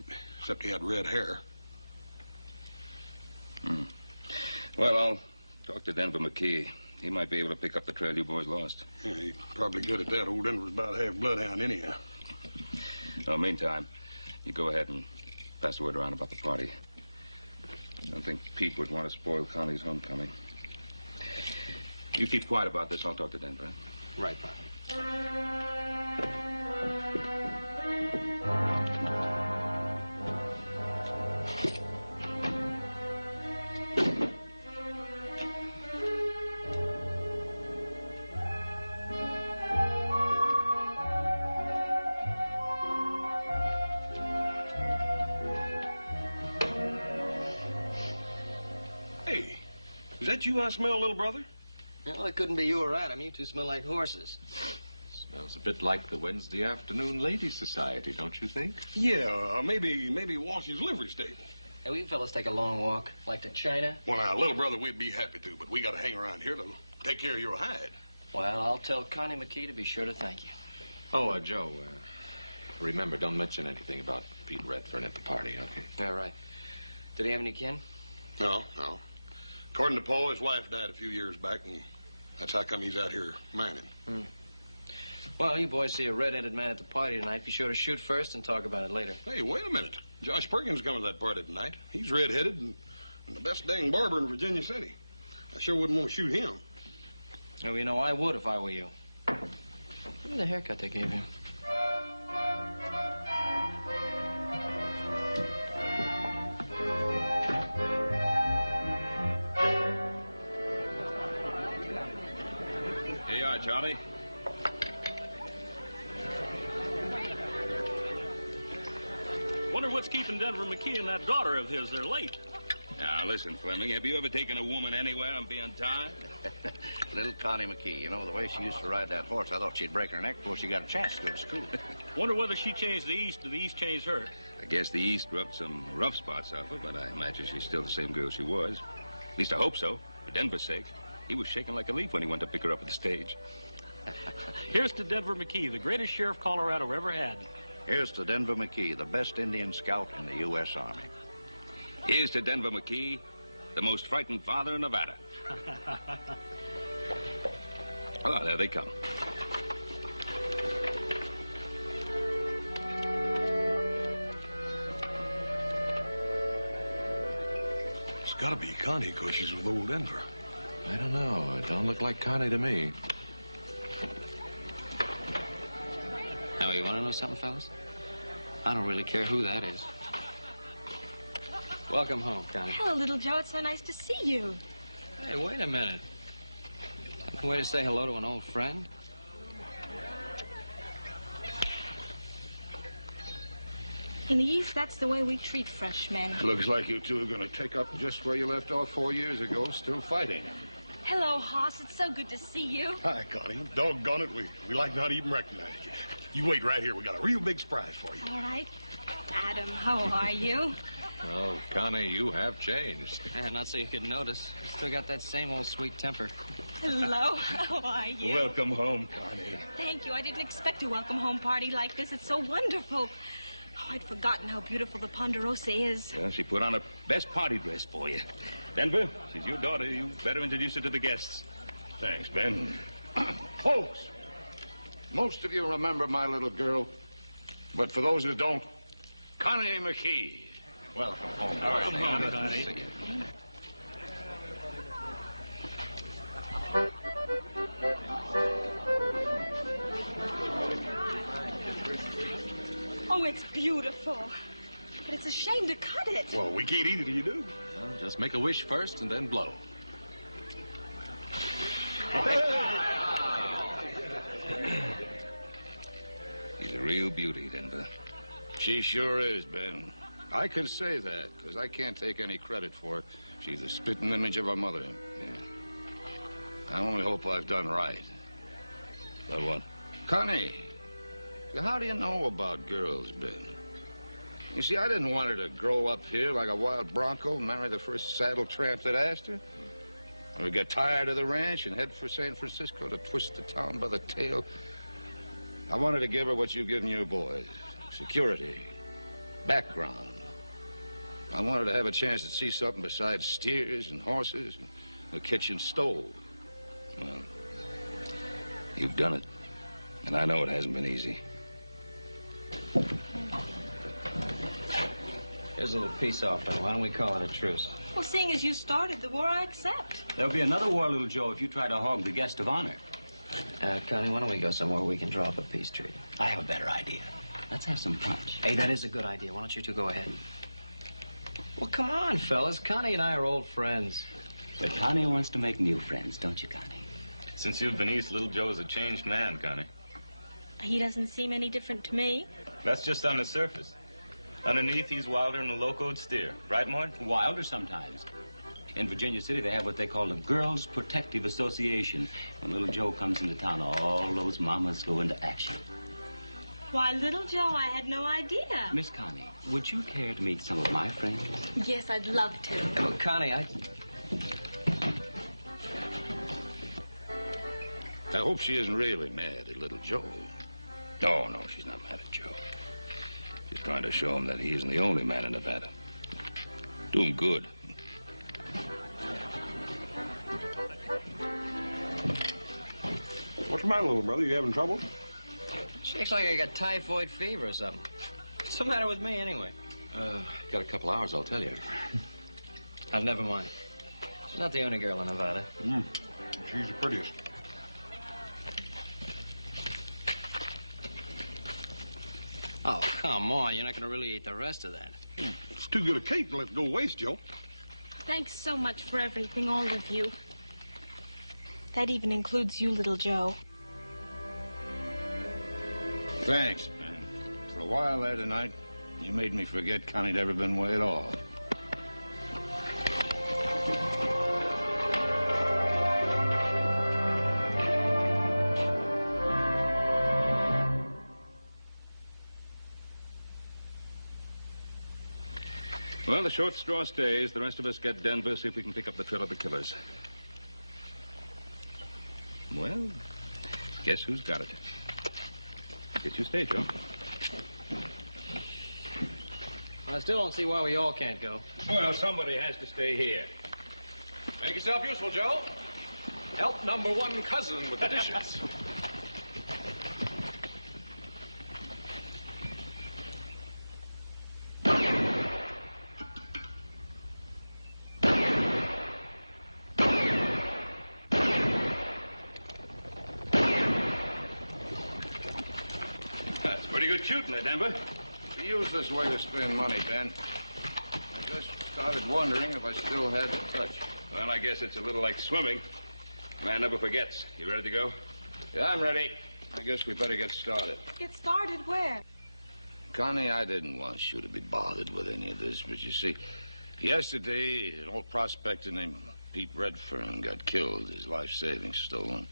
he had red hair. Well, I'll talk to Denver McKee. He might be able to pick up the trail you boys lost. Yeah, he's probably good at that. Old Denver's about half bloodhound anyhow. Well, meantime, you go ahead and pass the word around about the party. I don't think Pete would want to spoil Connie's homecoming. You keep quiet about this. I'll talk to Denver. Right, Pop. Hey, is that you I smell, little brother? Well, it couldn't be you or Adam. You two smell like horses. Smells a bit like the Wednesday afternoon ladies' society, don't you think? Yeah, maybe Washington's livery stable. Hey, we fellas take a long walk, like to China. Well, now, little brother, we'd be happy to, but we got to hang around here to take care of your hide. Well, I'll tell Connie McKee to be sure to thank you. Oh, Joe, remember, don't mention anything about Pete Redfern at the party, okay? Yeah, right. Did he have any kin? No. According to Paul, his wife died a few years back, and that's how come he's out here mining. Well, you boys see a red-headed man at the party tonight. Be sure to shoot first and talk about it later. Hey, wait a minute. Josh Perkins coming to that party tonight. He's red-headed and the best dang barber in Virginia City. I sure wouldn't want to shoot him. Oh, you know, I would if I were you. Look at the haircut they gave him. Here you are, Charlie. Wonder what's keeping Denver McKee and that daughter of his. They're late. Now, listen, Fleming, have you ever taken a woman anywhere and be untied? Little Connie McKee, you know, the way she used to ride that horse, I thought she'd break her neck before she got a chance to go to school. Wonder whether she changed the East or the East changed her. I guess the East rubbed some rough spots off her, but I imagine she's still the same girl she was. At least I hope so, for Denver's sake. He was shaking like a leaf when he went to pick her up at the stage. Here's to Denver McKee, the greatest sheriff Colorado ever had. Here's to Denver McKee, the best Indian scout in the U.S. Army. Here's to Denver McKee, the most frightened father in Nevada. Oh, there they come. It's got to be Connie because she's with old Denver. I don't know. It don't look like Connie to me. Now, you want to know something, fellas? I don't really care who that is. Welcome home, Connie. Hello, little Joe. It's so nice to see you. Hey, wait a minute. No way to say hello to an old friend? In the East, that's the way we treat freshmen. Looks like you two are going to take up just where you left off 4 years ago, still fighting. Hello, Hoss. It's so good to see you. Hi, Connie. Doggone it, we like not even recognize you. You wait right here. We got a real big surprise for you. All right. Adam, how are you? Oh, Connie, you have changed. Not so you could notice. You still got that same old sweet temper. Hello, how are you? Welcome home, Connie. Thank you. I didn't expect a welcome home party like this. It's so wonderful. Oh, I'd forgotten how beautiful the Ponderosa is. Well, she put on her best party dress for you. Denver, she's your daughter. You better introduce her to the guests. Thanks, Ben. Folks, most of you remember my little girl, but for those who don't, Connie McKee. Welcome home. Welcome home, Connie. Oh, it's beautiful. But it's a shame to cut it. Well, we can't eat it till you do. Well, just make a wish first and then blow. She's a real beauty, Denver. She sure is, Ben. I can say that, because I can't take any credit for it. She's the spitting image of her mother. Yeah. I only hope I've done right. But what? Connie, how do you know about girls, Ben? You see, I didn't want her to grow up here like a wild bronco and marry the first saddle tramp that asked her. Or get tired of the ranch and head for San Francisco to twist the town by the tail. I wanted to give her what you've given your boys. Security. Background. I wanted to have a chance to see something besides steers and horses and a kitchen stove. Well, you've done it. And I know it hasn't been easy. Here's a little peace offering. Why don't we call it a truce? Well, seeing as you started the war, I accept. There'll be another war, little Joe, if you try to hog the guest of honor. Connie, why don't we go somewhere we can draw up a peace treaty? I have a better idea. Let's have some punch. Hey, that is a good idea. Why don't you two go ahead? Well, come on, fellas. Connie and I are old friends. But Connie wants to make new friends, don't you, Connie? Since you've been east, little Joe's a changed man, Connie. He doesn't seem any different to me. That's just on the surface. Underneath, he's wilder than a locoed steer. Right, Mort? Wilder sometimes. In Virginia City, they have what they call the Girls Protective Association. When little Joe comes into town, all those mamas go into action. Why, little Joe, I had no idea. Miss Connie, would you care to meet some of my friends? Yes, I'd love to. Oh, Connie, I hope she isn't really mad at little Joe. No, no, she's not mad at Joe. She's trying to show him that he isn't the only man in Nevada. Do him good. What's the matter, little brother? You having trouble? shakes like I got typhoid fever or something. What's the matter with me, anyway? Got a couple hours, I'll tell you. Oh, never mind. She's not the only girl in Nevada. She's the prettiest. Oh, come on. You're not going to really eat the rest of that. It's too good a cake to let go waste, Joe. Thanks so much for everything, all of you. That even includes you, little Joe. Thanks, man. For a while there tonight, you made me forget Connie'd ever been away at all. Well, the short straw stays. The rest of us get Denver, see if we can pick up the trail of the killers. Well, guess who's got it? Guess you stay, Joe. I still don't see why we all can't go. Well, somebody has to stay here. Make yourself useful, Joe. Help #1 cousin with the dishes. That's pretty good shooting there, Denver. We use this way to spend money, Ben. I just started wondering if I still had the touch. Well, I guess it's a little like swimming. Man never forgets. You ready to go? Yeah, I'm ready. I guess we better get started. Get started where? Connie, I didn't want you to be bothered with any of this, but you see, yesterday, an old prospector named Pete Redfern got killed, his life savings stolen.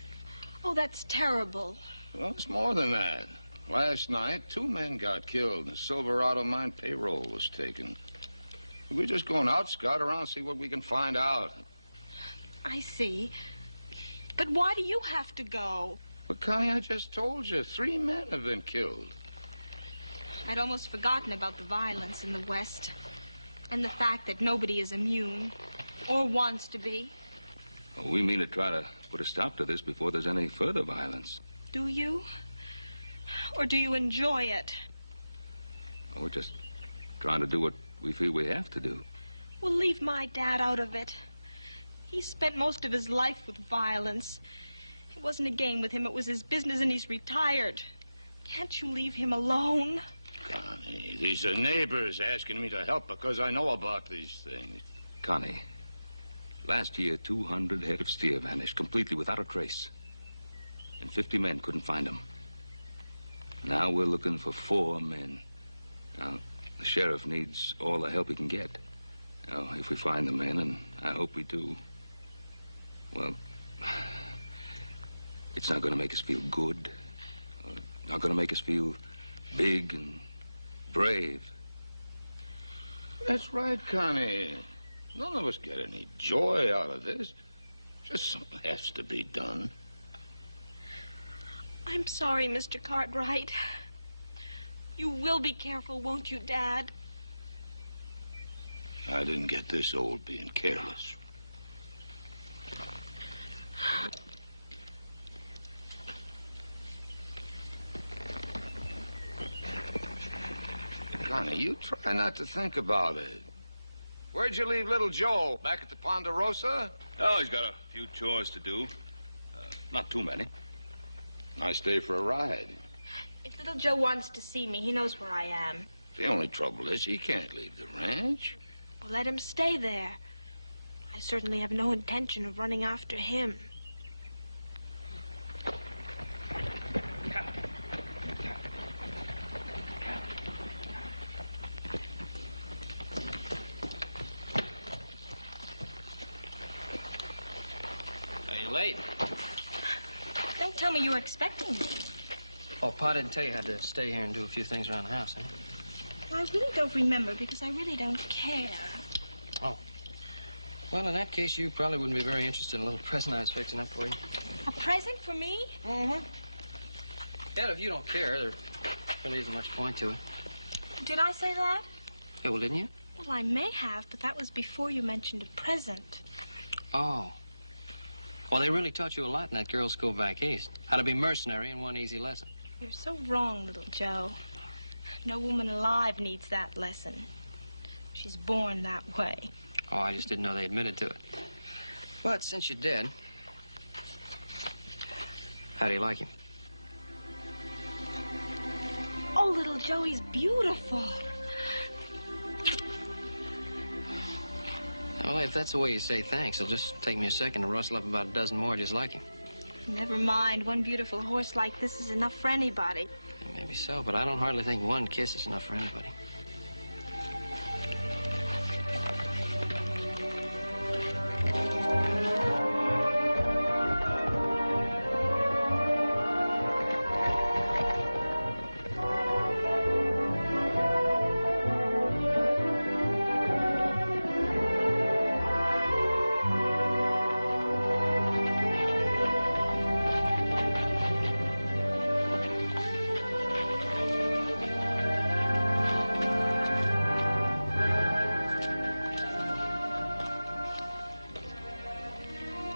Oh, that's terrible. Well, it's more than that. Last night, 2 men got killed, and a Silverado mine payroll was taken. We're just going out, scout around, see what we can find out. I see. But why do you have to go? But, Connie, I just told you, 3 men have been killed. I'd almost forgotten about the violence in the West and the fact that nobody is immune or wants to be. Well, we mean to try to put a stop to this before there's any further violence. Do you? Or do you enjoy it? Well, we're just trying to do what we feel we have to do. Well, leave my dad out of it. He spent most of his life with violence. It wasn't a game with him. It was his business, and he's retired. Can't you leave him alone? Connie, these are neighbors asking me to help because I know about these things. Connie, last year, 200 head of steer vanished completely without a trace. And 50 men couldn't find them. Now we're looking for 4 men. Now, the sheriff needs all the help he can get. Now, if we find the men, and I hope we do, well, it's not going to make us feel good. Not going to make us feel big and brave. That's right, Connie. None of us get any joy out of this. Just something has to be done. I'm sorry, Mr. Cartwright. You will be careful, won't you, Dad? I didn't get this old being careless. Connie, you try not to think about it. Where'd you leave little Joe? Back at the Ponderosa? Oh, he's got a few chores to do. Not too many. Nice day for a ride. If little Joe wants to see me, he knows where I am. The only trouble is he can't leave the ranch. Well, let him stay there. I certainly have no intention of running after him. Are you late? Don't tell me you were expecting me. Oh, Pa didn't tell you I had to stay here and do a few things around the house, eh? I really don't remember because I really don't care. Oh. Well, in that case, you probably wouldn't be very interested in a little present I was fixing up for you. A present for me? Mm-hmm. Yeah, if you don't care, there really isn't much point to it. Did I say that? Yeah, well, didn't you? Well, I may have, but that was before you mentioned a present. Oh. Well, they really taught you a lot in that girls' school back east. How to be mercenary in one easy lesson. You're so wrong, little Joe. No woman alive needs that lesson. She's born that way. Oh, I just didn't know they admitted to it. But since you did, how do you like him? Oh, little Joe, he's beautiful. Well, if that's the way you say thanks, it'll just take me a second to rustle up about a dozen more just like him. Never mind. One beautiful horse like this is enough for anybody. Maybe so, but I don't hardly think one kiss is enough for anybody.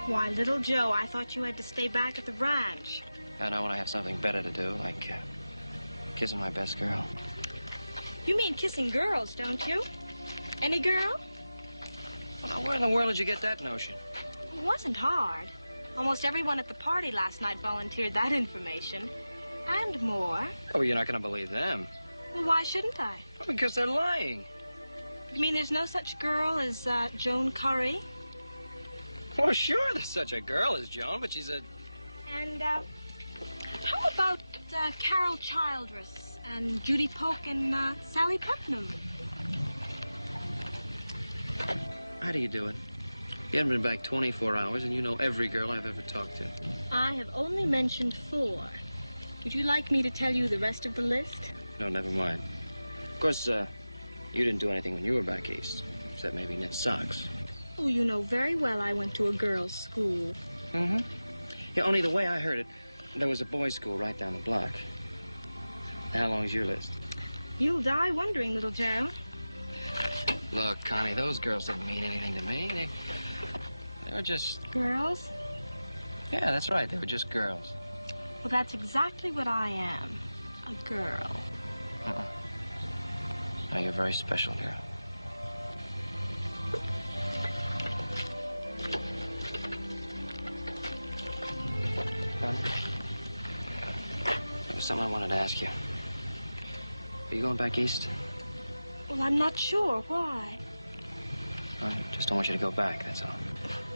Why, little Joe, I thought you had to stay back at the ranch. I know when I have something better to do, like kissing my best girl. You mean kissing girls, don't you? Any girl? Well, now, where in the world did you get that notion? It wasn't hard. Almost everyone at the party last night volunteered that information. And more. Oh, you're not going to believe them. Well, why shouldn't I? Well, because they're lying. You mean there's no such girl as Joan Curry? Well, sure, there's such a girl as Joan, but she's a... And, how about Carol Childress and Judy Polk and Sally Putnam? How do you do it? You haven't been back 24 hours, and you know every girl I've ever talked to. I have only mentioned 4. Would you like me to tell you the rest of the list? No, never mind. Of course, you didn't do anything when you were back east, except maybe knit socks. Oh, you know very well I went to a girls' school. Mm-hmm. Yeah, only the way I heard it, there was a boys' school right down the block. How long's your list? You'll die wondering, little Joe. Look, Connie, those girls didn't mean anything to me. They were just... Girls? Yeah, that's right. They were just girls. Well, that's exactly what I am. A girl. No, you're a very special girl. There was something I wanted to ask you. Are you going back east? Well, I'm not sure. Why? I just don't want you to go back, that's all.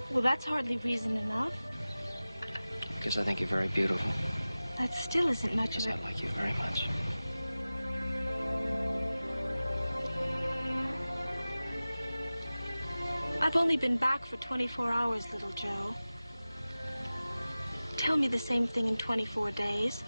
Well, that's hardly reason enough. Because I think you're very beautiful. That still isn't much of it. I like you very much. I've only been back for 24 hours, little Joe. Tell me the same thing in 24 days.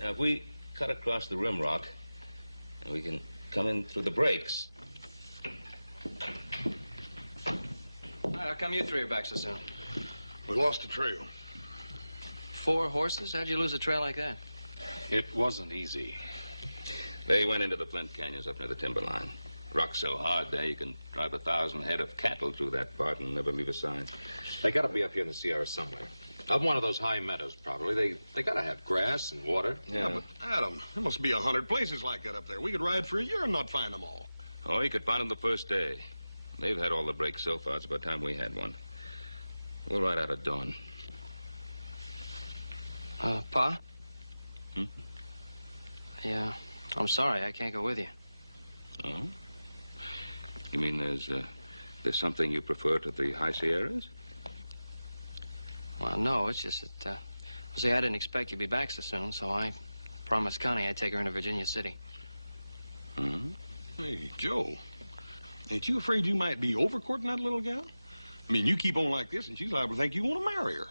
Now, if we cut across the rim rock, and we can come in through the breaks. Hi, How come you three are back so soon? We lost the trail. 4 horses? How'd you lose a trail like that? It wasn't easy. They went into the Flint Canyons up near the timberline. Rock's so hard there, you can drive 1,000 head of cattle through that part and never leave a sign. They gotta be up here in the Sierra somewhere. Up one of those high meadows, probably. They gotta have grass and water. Yeah, but Adam, there must be 100 places like that up there. We could ride for a year and not find them all. Oh, you could find them the first day. They've had all the breaks so far. It's about time we had one. We'll ride out at dawn. Pa? Hmm? Yeah, I'm sorry. I can't go with you. Oh? You mean there's something you prefer to the high Sierras? Well, no, it's just that, see, I didn't expect you'd be back so soon, so I promised Connie I'd take her into Virginia City. Hmm? Hey, Joe, ain't you afraid you might be overcourting that little gal? I mean, you keep on like this, and she's liable to think you want to marry her.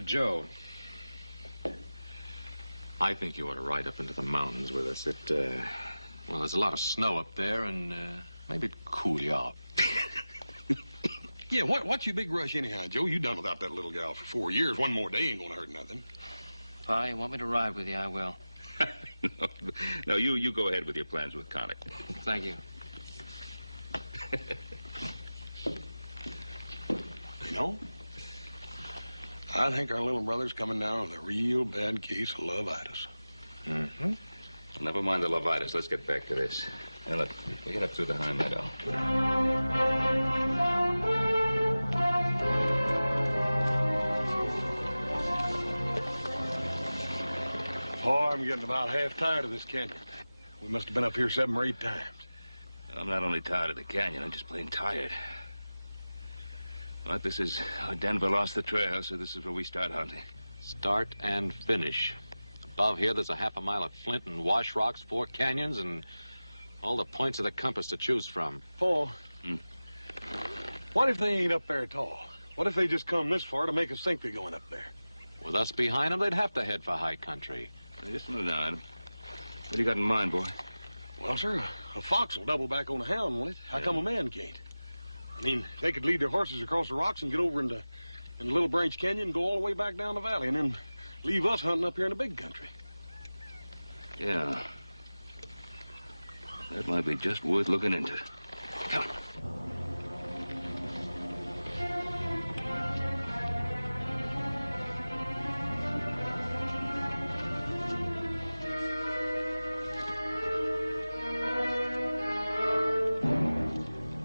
Joe, I think you ought to ride up into the mountains with us. Well, there's a lot of snow up there, and maybe it'd cool you off. Yeah, what's your big rush anyhow, Joe? You done without that little gal for 4 years. One more day ain't gonna hurt nothing. Pa, you want me to ride with you? I will. No, you go ahead with your plans with Connie. Thank you. You know, I think our little brother's coming down with a real bad case of lovitis. Mm-hmm. Never mind the lovitis. Let's get back to this. Now, look, we get up through the high meadow. Oh, I'm getting about half tired of this canyon. We must have been up here 7 or 8 times. I'm not only tired of the canyon, I'm just plain tired. But this is... Denver lost the trail, so this is where we start hunting. Start and finish. Above here, there's a half a mile of flint and wash rocks, 4 canyons, and all the points of the compass to choose from. Paul, what if they ain't up there at all? What if they just come this far to make us think they're going up there? With us behind them, they'd have to head for high country. Now, just a minute now, Adam. What do you got in mind, boy? Well, sir, a fox will double back on a hound, won't it? How come a man can't? I mean, they could lead their horses across the rocks and get over into Little Branch Canyon and go all the way back down the valley and then leave us hunting up here in the big country. Yeah. That might be just worth looking into. Come on.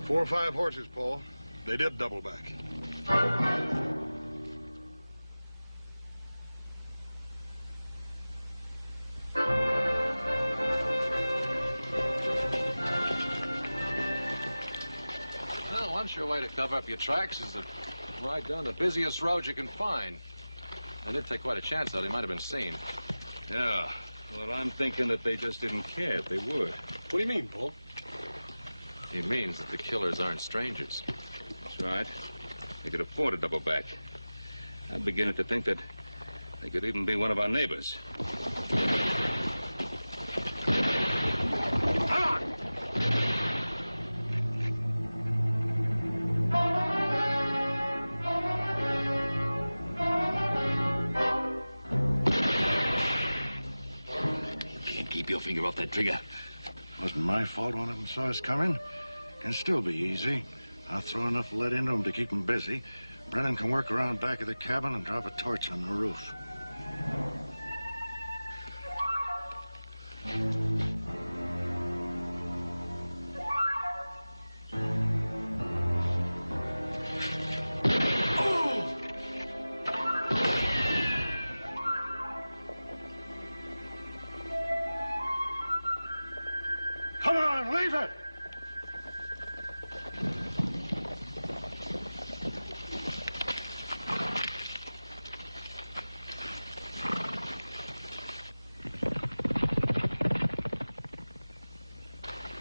Four or 5 horses, Paul. They did double back. Well, one sure way to cover up your tracks is to ride down the busiest road you can find. They did take quite a chance, though. They might have been seen. Yeah. Well, I'm thinking that they just didn't care if they were. What do you mean, Paul? He means that the killers aren't strangers. That's right. They could afford to double back. I'm beginning to think that they could even be one of our neighbors. Come on! You can't keep your finger off that trigger. Wasn't my fault one of them saw us coming. Can still be easy. I'll throw enough lead into them to keep them busy. Brennan can work around back of the cabin and drop a torch on the roof. Come on, leave it!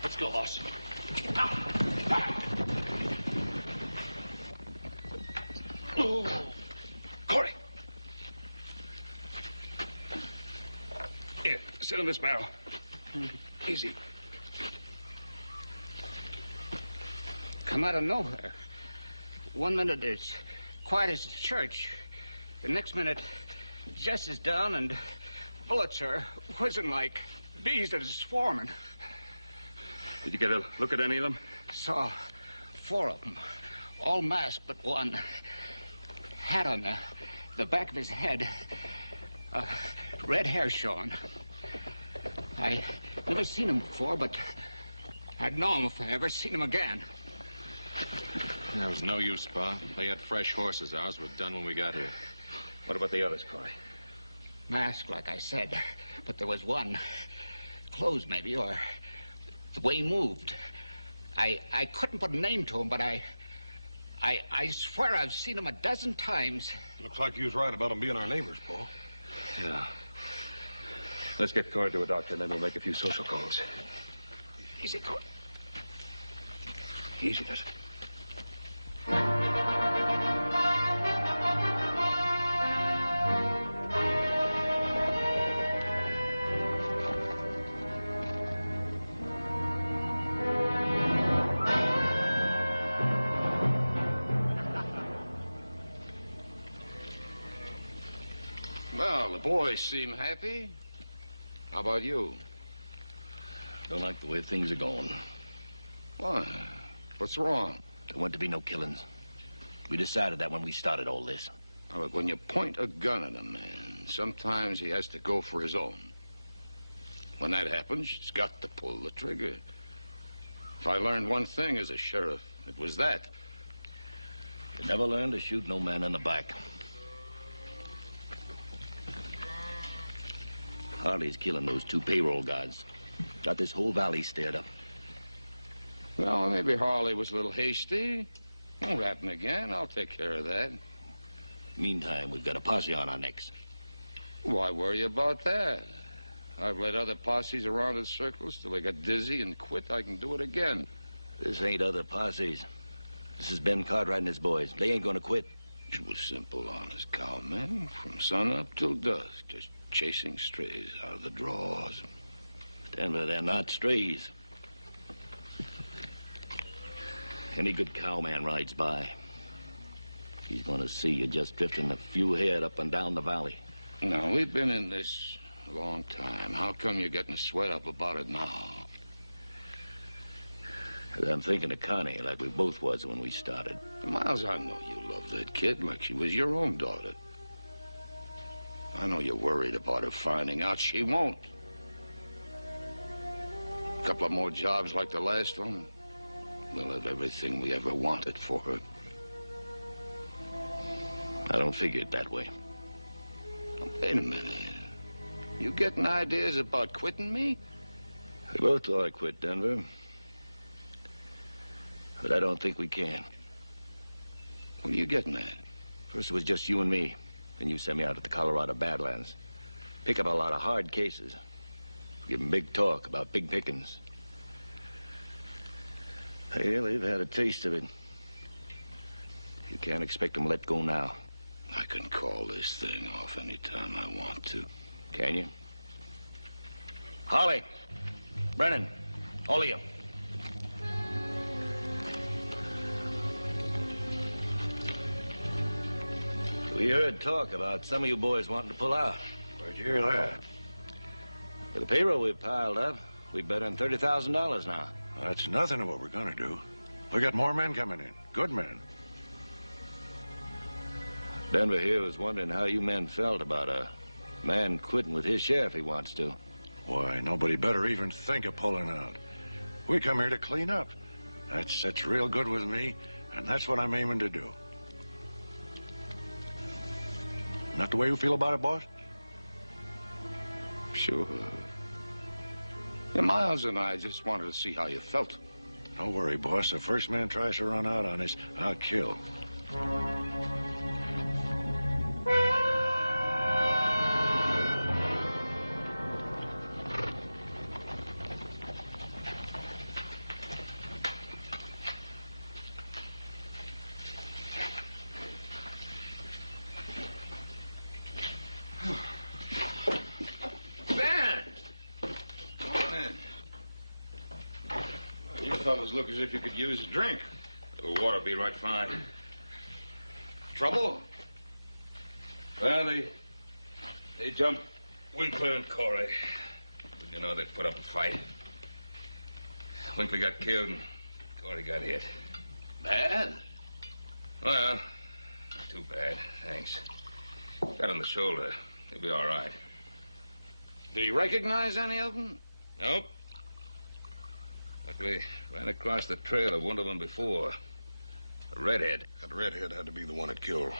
Let's go, boss. Oh. Corey. Here, sit on this barrel. Easy. Come out of nowhere. 1 minute it's quiet as a church. The next minute, Jess is down and bullets are whizzing like bees that is swarming. Did you get a look at any of them? Saw 4 of them, all masked but one. Hat on the back of his head, red hair showing. I never seen him before, but I'd know him if I ever seen him again. There was no use, Pa. They had fresh horses. Ours were done when we got here. What about the others, Corey? Masked, like I said, but there was one. Clothes, maybe, or the way he moved. I couldn't put a name to him, but I swear I've seen him a dozen times. Looks like you was right about them being our neighbors, Paul. Yeah. Let's get Corey to a doctor, and then we'll make a few social calls. Easy, Corey. Easy does it. Well, the boys seem happy. How about you? Don't like the way things are going. Why? What's wrong? There weren't to be no killings. We decided that when we started all this. Now, look, when you point a gun at a man, sometimes he has to go for his own. When that happens, he's got to pull the trigger. If I learned one thing as a sheriff, it was that. You never learn to shoot no man in the back. Harley's killing those 2 payroll guards. Got this whole valley stirred up. Well, maybe Harley was a little hasty. Won't happen again. I'll take care of that. Meantime, we've got a posse on our necks. Why worry about that? I've led other posses around in circles till they got dizzy and quit. I can do it again. This ain't other posses. This is Ben Cartwright and his boys. They ain't gonna quit. It was simple, honest cowman. From sunup till dusk, just chasing strays out of the draws. Denver, they're not strays. Any good cowman rides by, he's gonna see you just drifting a few head up and down the valley. Now, we've been in this a long time. How come you're getting sweat up about it now? 'Cause I'm thinking of Connie like we both was when we started. Miles, I know you love that kid like she was your own daughter. I know you're worried about her finding out. She won't. A couple of more jobs like the last one, we'll have everything we ever wanted for her. I don't figure it that way. Now, wait a minute. You getting ideas about quitting me? We both thought I'd quit, Denver. But I don't think we can. What are you getting at? First it was just you and me. Then you sent me out to the Colorado Badlands. Pick up a lot of hard cases. Give them big talk about big pickings. Well, they've had a taste of it. You can't expect them to let go now. I can call this thing off any time I want to. Can you? Holly, Brennan, all of you. We heard talk about some of you boys wanting to pull out. Where'd you hear that? For the payroll we've piled up, we've better than $30,000 now. That's nothing to what we're gonna do. We got more men coming in. Good men. Denver here was wondering how you men felt about a man quitting with his share if he wants to. Why, nobody better even think of pulling out. We come here to clean up. That's real good with me, and that's what I'm aiming to do. Not the way you feel about it, boss? Sure. Yeah, Miles and I just wanted to see how you felt. Don't worry, boss. The first man tries to run out on us, I'll kill. You fellas look as if you could use a drink. The water will be right fine. Trouble? Well, they jumped Winkler and Corey. But you know, they put up a fight. Winkler got killed and Corey got hit. Bad? Well, not too bad, thanks. Got on the shoulder. He'll be all right. Did he recognize any of them? Nope. Luckily, ran across the trail of one of them before. A redhead. That redhead had to be the one that killed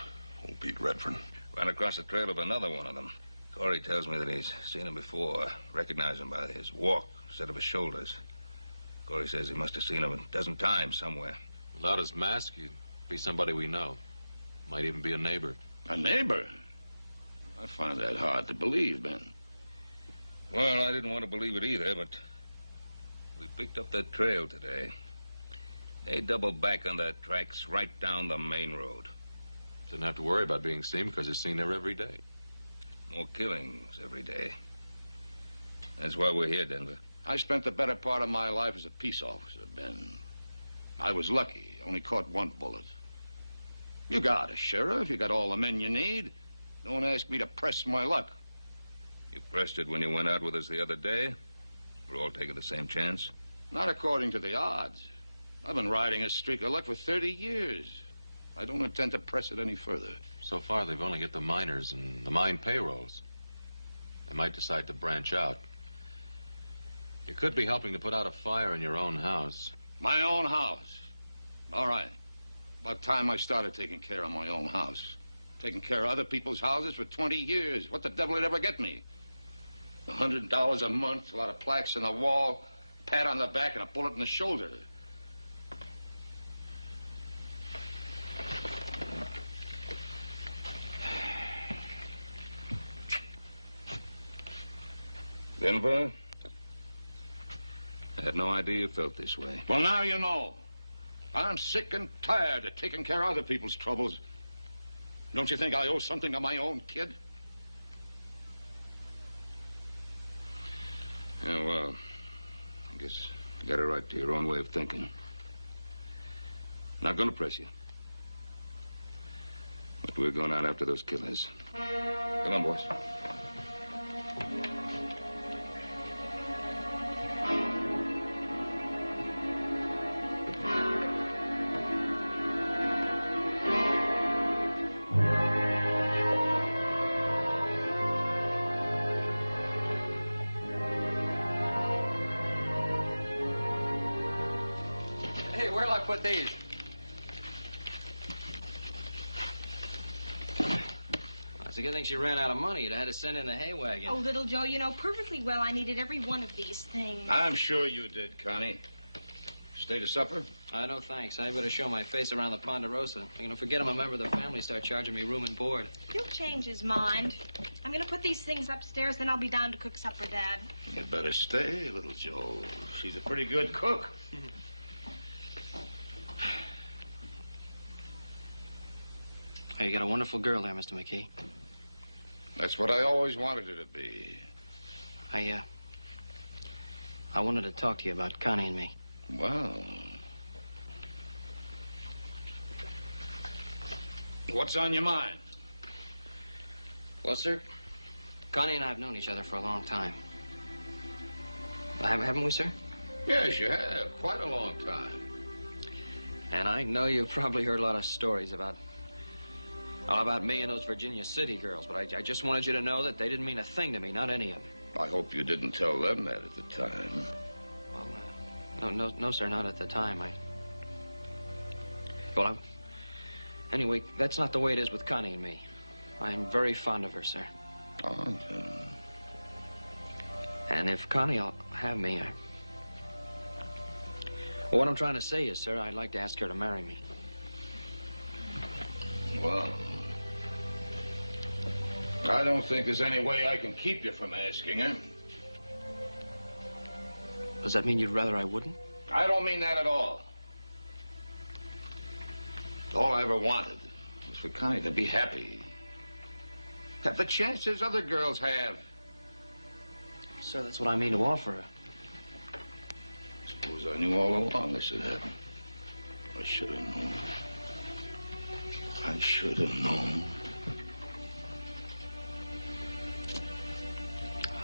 old Pete Redfern. Ran across the trail of another one of them. Corey tells me that he's seen him before. Recognized him by his walk instead of his shoulders. Corey says he must have seen him a dozen times somewhere. Without his mask, he'd be somebody we know. Might even be a neighbor. A neighbor? I find that hard to believe, Ben. Well, I didn't want to believe it either, but we picked up that trail today. They doubled back on their tracks right down the main road. Didn't have to worry about being seen because he's seen there every day. More killings every day. That's why we're here, Denver. I spent the better part of my life as a peace officer, Ben. I was lucky. Only caught one bullet. You got a sheriff. You got all the men you need. Don't ask me to press my luck. You pressed it when you went out with us the other day? We're all taking the same chance? Not according to the odds. I've been riding a streak of luck for 30 years. I don't intend to press it any further. So far, they've only hit the miners and the mine payrolls. They might decide to branch out. You could be helping to put out a fire in your own house. My own house? All right. About time I started taking care of my own house. Taking care of other people's houses for 20 years. What the devil would ever get me? $100 a month, a lot of plaques on the wall, pat on the back, and a bullet in the shoulder. Denver? I had no idea you felt this way. Well, now you know. I'm sick and tired of taking care of other people's troubles. Don't you think I owe something to my own kid? Yeah, well, I guess you got a right to your own way of thinking. Not going to press you. But we're going out after those killers. Come on, boys. Hey, where'd I put these? It's a good thing she ran out of money. You'd have had to send in the hay wagon. Oh, little Joe, you know perfectly well I needed every one of these things. I'm sure you did, Connie. Stay to supper? No, thanks. I better show my face around the Ponderosa. I'm gonna forget I'm a member of the family, start charging me room and board. He'll change his mind. I'm gonna put these things upstairs, then I'll be down to cook supper, Dad. You better stay, little Joe. She's a pretty good cook. Hey, you got a wonderful girl there, Mr. McKee. That's what I always wanted her to be. I wanted to talk to you about Connie and me. Well. What's on your mind? Well, sir, Connie and I have known each other for a long time. Haven't we, sir? Yes, you have. Quite a long time. And I know you've probably heard a lot of stories about me and those Virginia City girls, but I just wanted you to know that they didn't mean a thing to me, not any of them. I hope you didn't tell them that at the time. Well, no, sir, not at the time. Anyway, that's not the way it is with Connie and me. I'm very fond of her, sir. Oh, And if Connie'll have me, well, what I'm trying to say is, sir, I'd like to ask her to marry me. Well, I don't think there's any way I can keep you from asking her. Does that mean you'd rather I wouldn't? I don't mean that at all. All I ever wanted was for Connie to be happy. Have the chances other girls have. Sir, that's what I mean to offer her. Suppose I knew all along this would happen. I should have known. I should have known.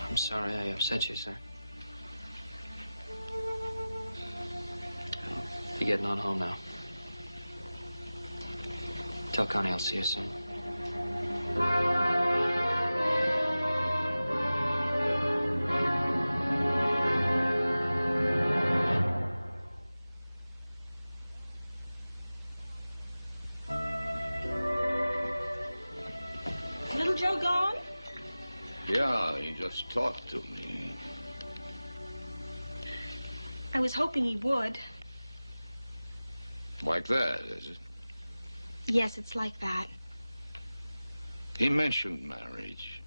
I'm sorry I upset you, sir. You're getting on home now. Tell Connie I'll see you soon. Little Joe gone? Yeah, he just talked to me. I was hoping he would. Like that, is it? Yes, it's like that. He mentioned marriage.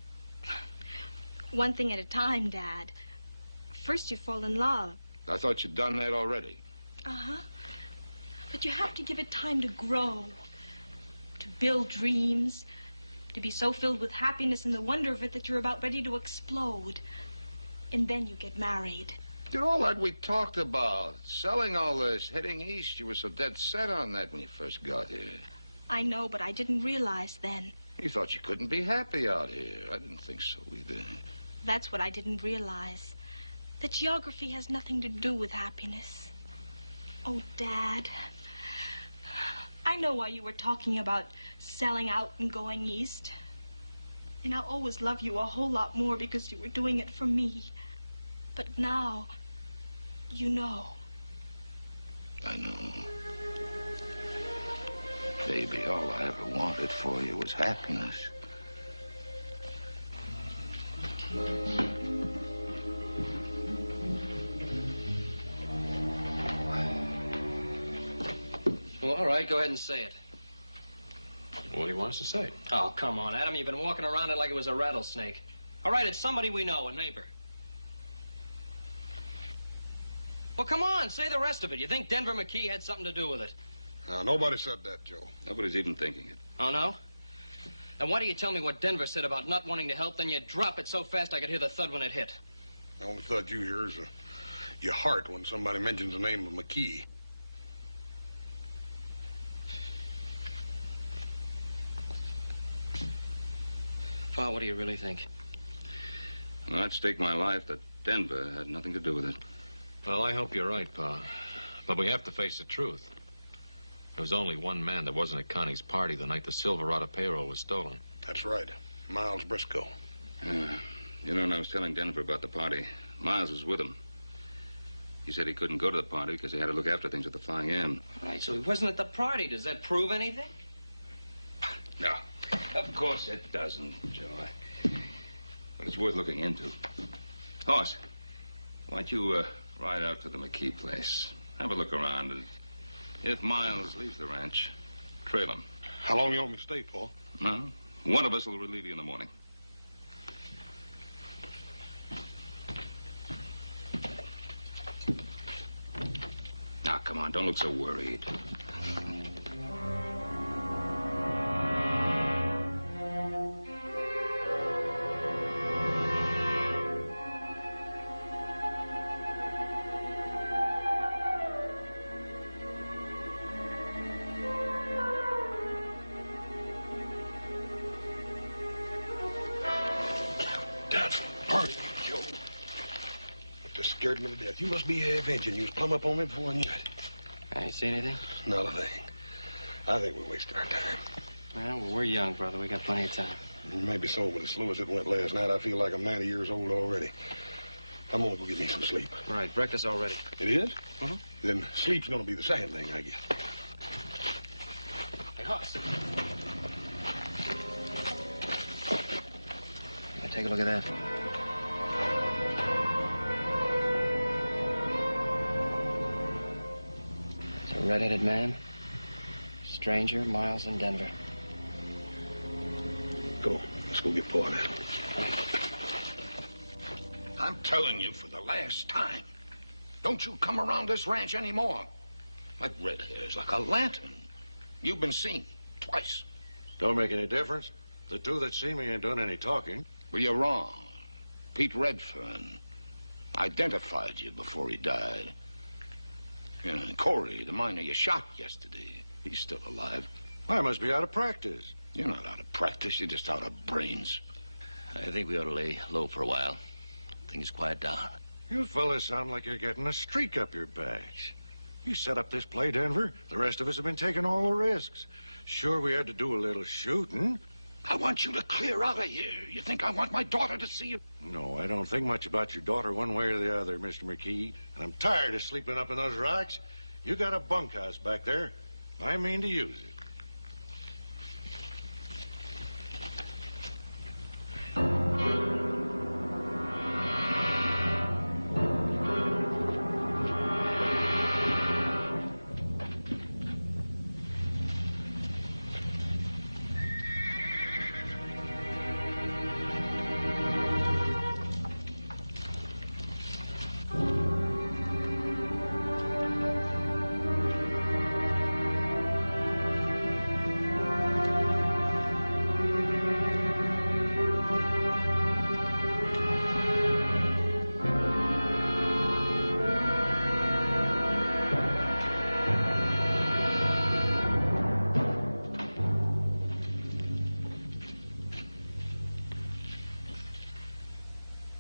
One thing at a time, Dad. First you fall in love. I thought you'd done that already. Uh-huh. But you have to give it time to grow, to build dreams, to be so filled with happiness and the wonder of it that you're about ready to explode. And then you get married. Did all that we talked about, selling all this, heading east, you were so dead set on that when you first got here. I know, but I didn't realize then. You thought you couldn't be happy out here. I didn't think so either. That's what I didn't realize. That geography has nothing to do with happiness. Oh, Dad. I know why you were talking about selling out and going east. And I'll always love you a whole lot more because you were doing it for me. But now, you know. I know. Baby, all I ever wanted for you was happiness. Well, all right, go ahead and say it. What do you want us to say? Oh, come on, Adam. You've been walking around it like it was a rattlesnake. All right, it's somebody we know, a neighbor. Well, come on, say the rest of it. You think Denver McKee had something to do with it? Nobody said that, Joe. Nobody's even thinking it. Oh, no? Then why do you tell me what Denver said about not wanting to help, then you drop it so fast I could hear the thud when it hit? The only thud you hear is your heart when somebody mentions the name of McKee. Pa, what do you really think? Well, I'd stake my life that Denver had nothing to do with it. Well, I hope you're right, Pa. But we have to face the truth. There was only one man that wasn't at Connie's party the night the Silverado payroll was stolen. That's right. Miles Briscoe. You know, when I was telling Denver about the party, Miles was with him. He said he couldn't go to the party because he had to look after things at the Flying M. Right, so he wasn't at the party. Does that prove anything? No, of course it doesn't, Joe. But it's worth looking into. Hoss, why don't you ride out to the McKee place? Have a look around, and if Miles leaves the ranch, trail him. How long you want me to stay, Paul? No, one of us will relieve you in the morning. Now, come on, don't look so worried. Scared me to death. You must be avenging. You was plumb up on me before I knew it. I ain't see anything? Not a thing. I think we're wasting our time. Well, we're young, brother. We got plenty of time. Maybe so, but as slow as it went last night, I feel like I'm 90 years old already. I'm gonna go get me some sleep. Right, breakfast already. It is? Mm-hmm. Then sleep's gonna be the second thing, I guess. Hey, Hoss. Take a look at that. It's a red-headed man, stranger, Miles in Denver. Go. Let's go get Paul now. Right. I'm telling you for the last time, don't you come around this ranch anymore. That red hair's like a lantern. You've been seen twice. Don't make any difference. The two that see me ain't doing any talking. Well, you're wrong. Pete Redfern identified you before he died. And Corey, the miner you shot yesterday, he's still alive. I must be out of practice. You're not out of practice. You're just out of brains. I think we ought to lay low for a while. Things quiet down. You fellas sound like you're getting a streak up your backs. You set up this play, Denver. The rest of us have been taking all the risks. Sure, we had to do a little shooting. I want you to clear out of here. You think I want my daughter to see you? No, I don't think much about your daughter one way or the other, Mr. McKee. And I'm tired of sleeping up in those rocks. You got a bunkhouse back there. I mean to use it.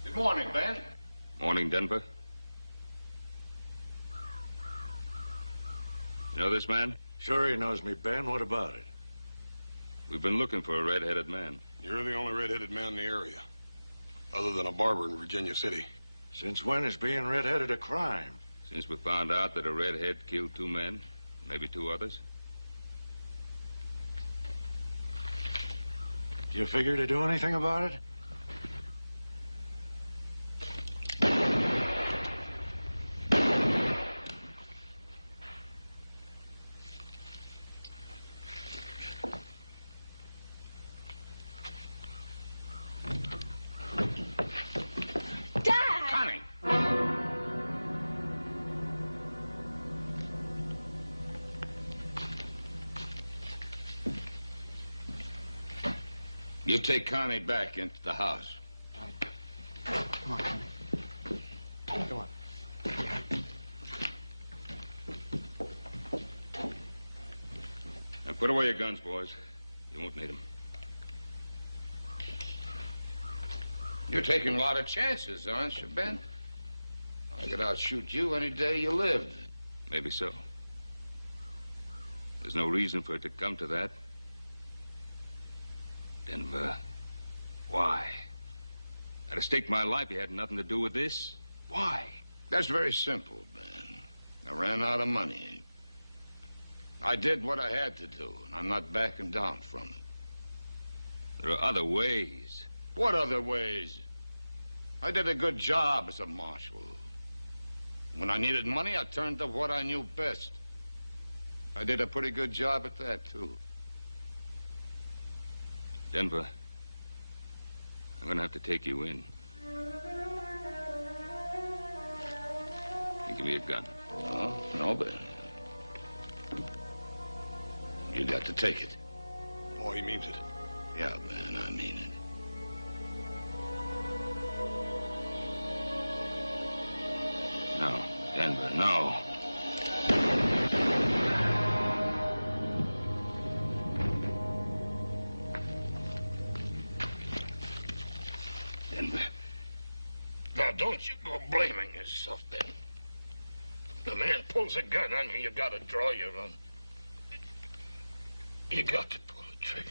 Good morning, Ben. Morning, Denver. You know this man? Sure he knows me, Ben. What about it? We've been looking for a red-headed man. You're the only red-headed man in the area, other than a barber in Virginia City. Since when is being red-headed a crime? Since we found out that a redhead killed 2 men, maybe 2 others. Do you figure to do anything about it? You take Connie back into the house. Come on, Connie. Come on. Now, put away your guns, boys. You won't need them. You're taking a lot of chances, aren't you, Ben? I could outshoot you any day you lived. Maybe so. There's no reason for it to come to that. Denver, why? I'd have staked my life. You had nothing to do with this. Why? That's very simple, Ben. I ran out of money. I did what I had to do, and I'm not backing down from it. There are other ways. What other ways? I did a good job as a marshal. When I needed money, I turned to what I knew best. I did a pretty good job at that, too. Denver, I'm gonna have to take you in. You give me a gun. Oh, no, Ben. You got to take it. Oh, he means it. Yeah, Ben, I mean it. No, Denver, no. Denver. Now, don't you go blaming yourself, Ben. The man pulls a gun on you, you gotta draw your own. You got to pull the trigger.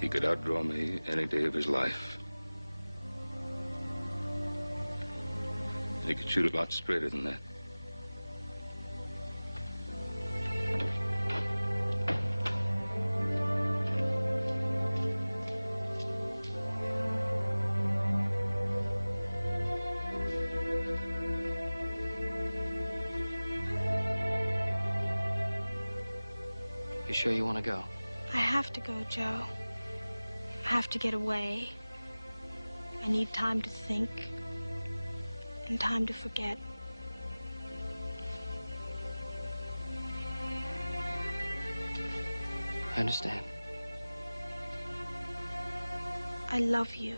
He could outdraw me any day of his life. And he could shoot a lot straighter than that. You sure you want to go? I have to go, Joe. I have to get away. I need time to think and time to forget. I understand. I love you.